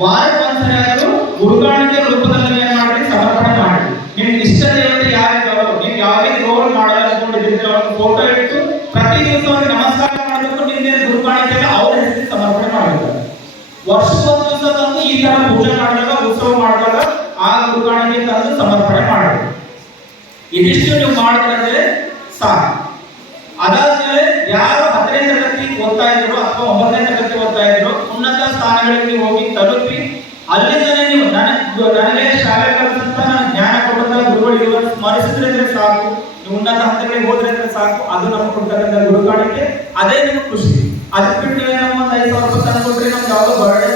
ವಾರಕ್ಕೆ ಒಂದ್ಸರಿ ಆದರೂ ಗುರುಕಾಣಿಕೆ ರೂಪದಲ್ಲಿ ಏನ್ ಮಾಡಿ ಸಮರ್ಪಣೆ ಮಾಡಿ. ನಿಮ್ಗೆ ಇಷ್ಟ ದೇವತೆ ಯಾರಿದ್ದಾರೋ, ನೀವು ಯಾವುದೇ ರೋಲ್ ಮಾಡಲ್ಲ ಅನ್ಕೊಂಡಿದ್ರೆ ಅವ್ರ ಫೋಟೋ ಇಟ್ಟು ಪ್ರತಿ ದಿವಸ ಅವ್ರಿಗೆ ನಮಸ್ಕಾರ ಮಾಡಬೇಕು. ನಿಮ್ಗೆ ಗುರುಕಾಣಿಕೆ ಅವ್ರ ಹೆಸರು ಸಮರ್ಪಣೆ ಮಾಡಬೇಕು. ವರ್ಷಕ್ಕೊಂದು ದಿವಸ ತಂದು ಈ ತರ ಪೂಜೆ ಮಾಡಿದಾಗ, ಉತ್ಸವ ಮಾಡಿದಾಗ ಆ ಗುರುಕಾಣಿಕೆ ತಂದು ಸಮರ್ಪಣೆ ಮಾಡಬೇಕು. ಇದಿಷ್ಟು ನೀವು ಮಾಡಿದ್ರೆ ಸಾಕು. ಅದಾದ್ಮೇಲೆ ಯಾರು 10ನೇ ತರಗತಿ ಓದ್ತಾ ಇದ್ರು ಅಥವಾ 9ನೇ ತರಗತಿ ಓದ್ತಾ ಇದ್ರು, ಉನ್ನತ ಸ್ಥಾನಗಳಿಗೆ ಹೋಗಿ ತಲುಪಿ ಅಲ್ಲಿಂದನೇ ನೀವು ನನಗೆ ಶಾಲೆ ಕಲಿಸಂತ ಜ್ಞಾನ ಕೊಟ್ಟಂತ ಗುರುಗಳು ಇವರು ಸ್ಮರಿಸಿದ್ರೆ ಸಾಕು, ನೀವು ಉನ್ನತ ಹಂತಗಳಿಗೆ ಹೋದ್ರೆ ಸಾಕು. ಅದು ನಮ್ಗೆ ಕೊಡ್ತಕ್ಕಂಥ ಗುರುಕಾಣಿಕೆ, ಅದೇ ನಿಮ್ಗೆ ಖುಷಿ. ಅದಕ್ಕೆ ಬಿಟ್ಟು ಏನೋ ಒಂದು 5,000 ರೂಪಾಯಿ ತಂದ್ಕೊಟ್ರಿ, ನಮ್ಗೆ ಯಾವುದೋ ಬರ್ಡೇ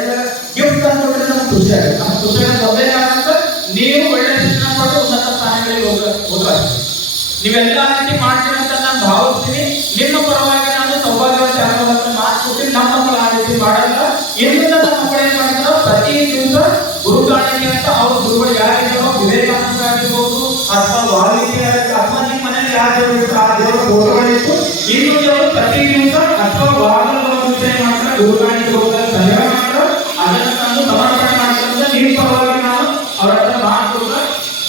ಗಿಫ್ಟ್ ತಂದ್ಕೊಟ್ರೆ ನಮ್ಗೆ ಖುಷಿ ಆಗುತ್ತೆ. ನಮ್ಮ ಖುಷಿಯಾಗಿ ಮೊದಲೇ ಕಾರಣಕ್ಕ ನೀವು ಒಳ್ಳೆ ಶಿಕ್ಷಣ ಪಟ್ಟು ಉನ್ನತ ಸ್ಥಾನಗಳಿಗೆ ಹೋದ್ರೆ ನೀವೆಲ್ಲ ರೀತಿ ಮಾಡ್ತೀರ ಅಂತ ನಾನು ಭಾವಿಸ್ತೀನಿ. ನಿಮ್ಮ ಪರವಾಗಿ ನಾನು ಸೌಭಾಗ್ಯವಂತ ಅನ್ನೋದನ್ನ ಮಾತು ಕೊಟ್ಟು ನಮ್ಮ ಮಕ್ಕಳು ಆ ರೀತಿ ಮಾಡಲ್ಲ. ಇಲ್ಲಿಂದ ನಮ್ಮ ಮಕ್ಕಳು ಏನ್ ಮಾಡ್ತಾರೋ ಪ್ರತಿ ದಿವಸ ಗುರುಕಾಣಿಕೆ ಅಂತ ಅವ್ರ ಗುರುಗಳು ಯಾರಿದ್ದಾರೋ, ವಿವೇಕಾನಂದ ಆಗಿರ್ಬೋದು ಅಥವಾ ವಾಲ್ಮೀಕಿ ಅಥವಾ ನಿಮ್ಮ ಮನೇಲಿ ಯಾವ ದೇವರು ಆ ದೇವರ ಫೋಟೋಗಳಿತ್ತು, ಇನ್ನು ದೇವರು ಪ್ರತಿ ದಿವಸ ಅಥವಾ ವಾರದಲ್ಲಿ ಮಾಡ್ತಾರೆ ಗುರುಕಾಣಿಕೆ ಹೋದಾಗ ಸಂಗ್ರಹ ಮಾಡ್ತಾರೆ. ಅದನ್ನ ತಂದು ಸಮರ್ಪಣೆ ಮಾಡ್ತಾರೆ. ನಿಮ್ಮ ಪರವಾಗಿ ನಾನು ಅವ್ರ ಹತ್ರ ಮಾಡ್ಕೊಡ್ತ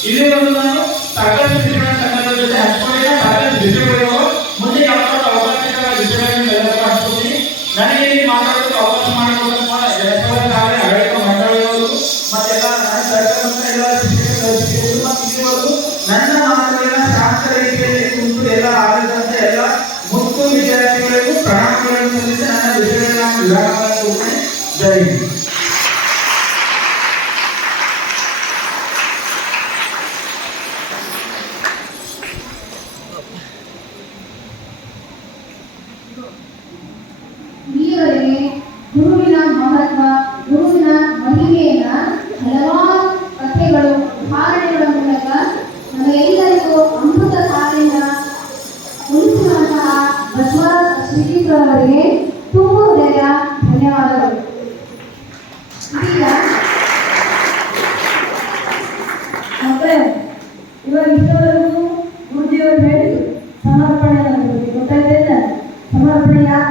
ಇಲ್ಲಿ ಬಂದು ನಾನು ಸಾಕಷ್ಟು ವಿಷಯಗಳ ಜೊತೆ ಹಂಚ್ಕೊಂಡಿದ್ದ ಸಾಕಷ್ಟು ವಿಷಯಗಳು ಮುಂದೆ ಯಾವ ಅವಕಾಶಗಳ ವಿಷಯಗಳನ್ನು ಹಂಚ್ಕೊತೀನಿ. ನನಗೆ ಇಲ್ಲಿ ಮಾತಾಡೋದಕ್ಕೆ ಅವಕಾಶ ಮಾಡಿಕೊಡುವಂತ ಆಡಳಿತ ಮಂಡಳಿಯವರು ಮತ್ತೆಲ್ಲ ನನ್ನ ಸರ್ಕಾರದ ಎಲ್ಲ ಶಿಕ್ಷಕರು ಮತ್ತು ಇಲ್ಲಿವರೆಗೂ ನನ್ನ ಮಾತುಗಳನ್ನ ಶಾಂತ ರೀತಿಯಲ್ಲಿ ಕುಂತು ಎಲ್ಲ ಆಡಳಿತ ಎಲ್ಲ ಮುತ್ತು ವಿದ್ಯಾರ್ಥಿಗಳಿಗೂ ಪ್ರಣಾಮಗಳನ್ನು ಸಲ್ಲಿಸಿ ನನ್ನ ವಿಷಯಗಳನ್ನ ವಿಭಾಗಗಳನ್ನು ಕೊಡ್ತೀನಿ. ಜೈ ಹಿಂದ್. ಇಲ್ಲಿವರೆಗೆ ಗುರುವಿನ ಮಹತ್ವ, ಗುರುವಿನ ಮಹಿಮೆಯನ್ನ ಹಲವಾರು ಕಥೆಗಳು, ಉದಾಹರಣೆಗಳ ಮೂಲಕ ನಮಗೆಲ್ಲರಿಗೂ ಅಮೃತ ಸಾಲಿನ ಉಳಿಸುವಂತಹ ಬಸವರಾಜ ಶ್ರೀಯವರಿಗೆ ತುಂಬ ಹೃದಯ ಧನ್ಯವಾದಗಳು. ಈಗ ಮಕ್ಕಳೇ, ಇವಾಗ ಇಷ್ಟವರೆಗೂ ಗುರುಜಿಯವರು ಹೇಳಿದ್ರು ಸಮರ್ಪಣೆ ಗೊತ್ತಾಯ್ತಾ? ಸಮರ್ಪಣೆ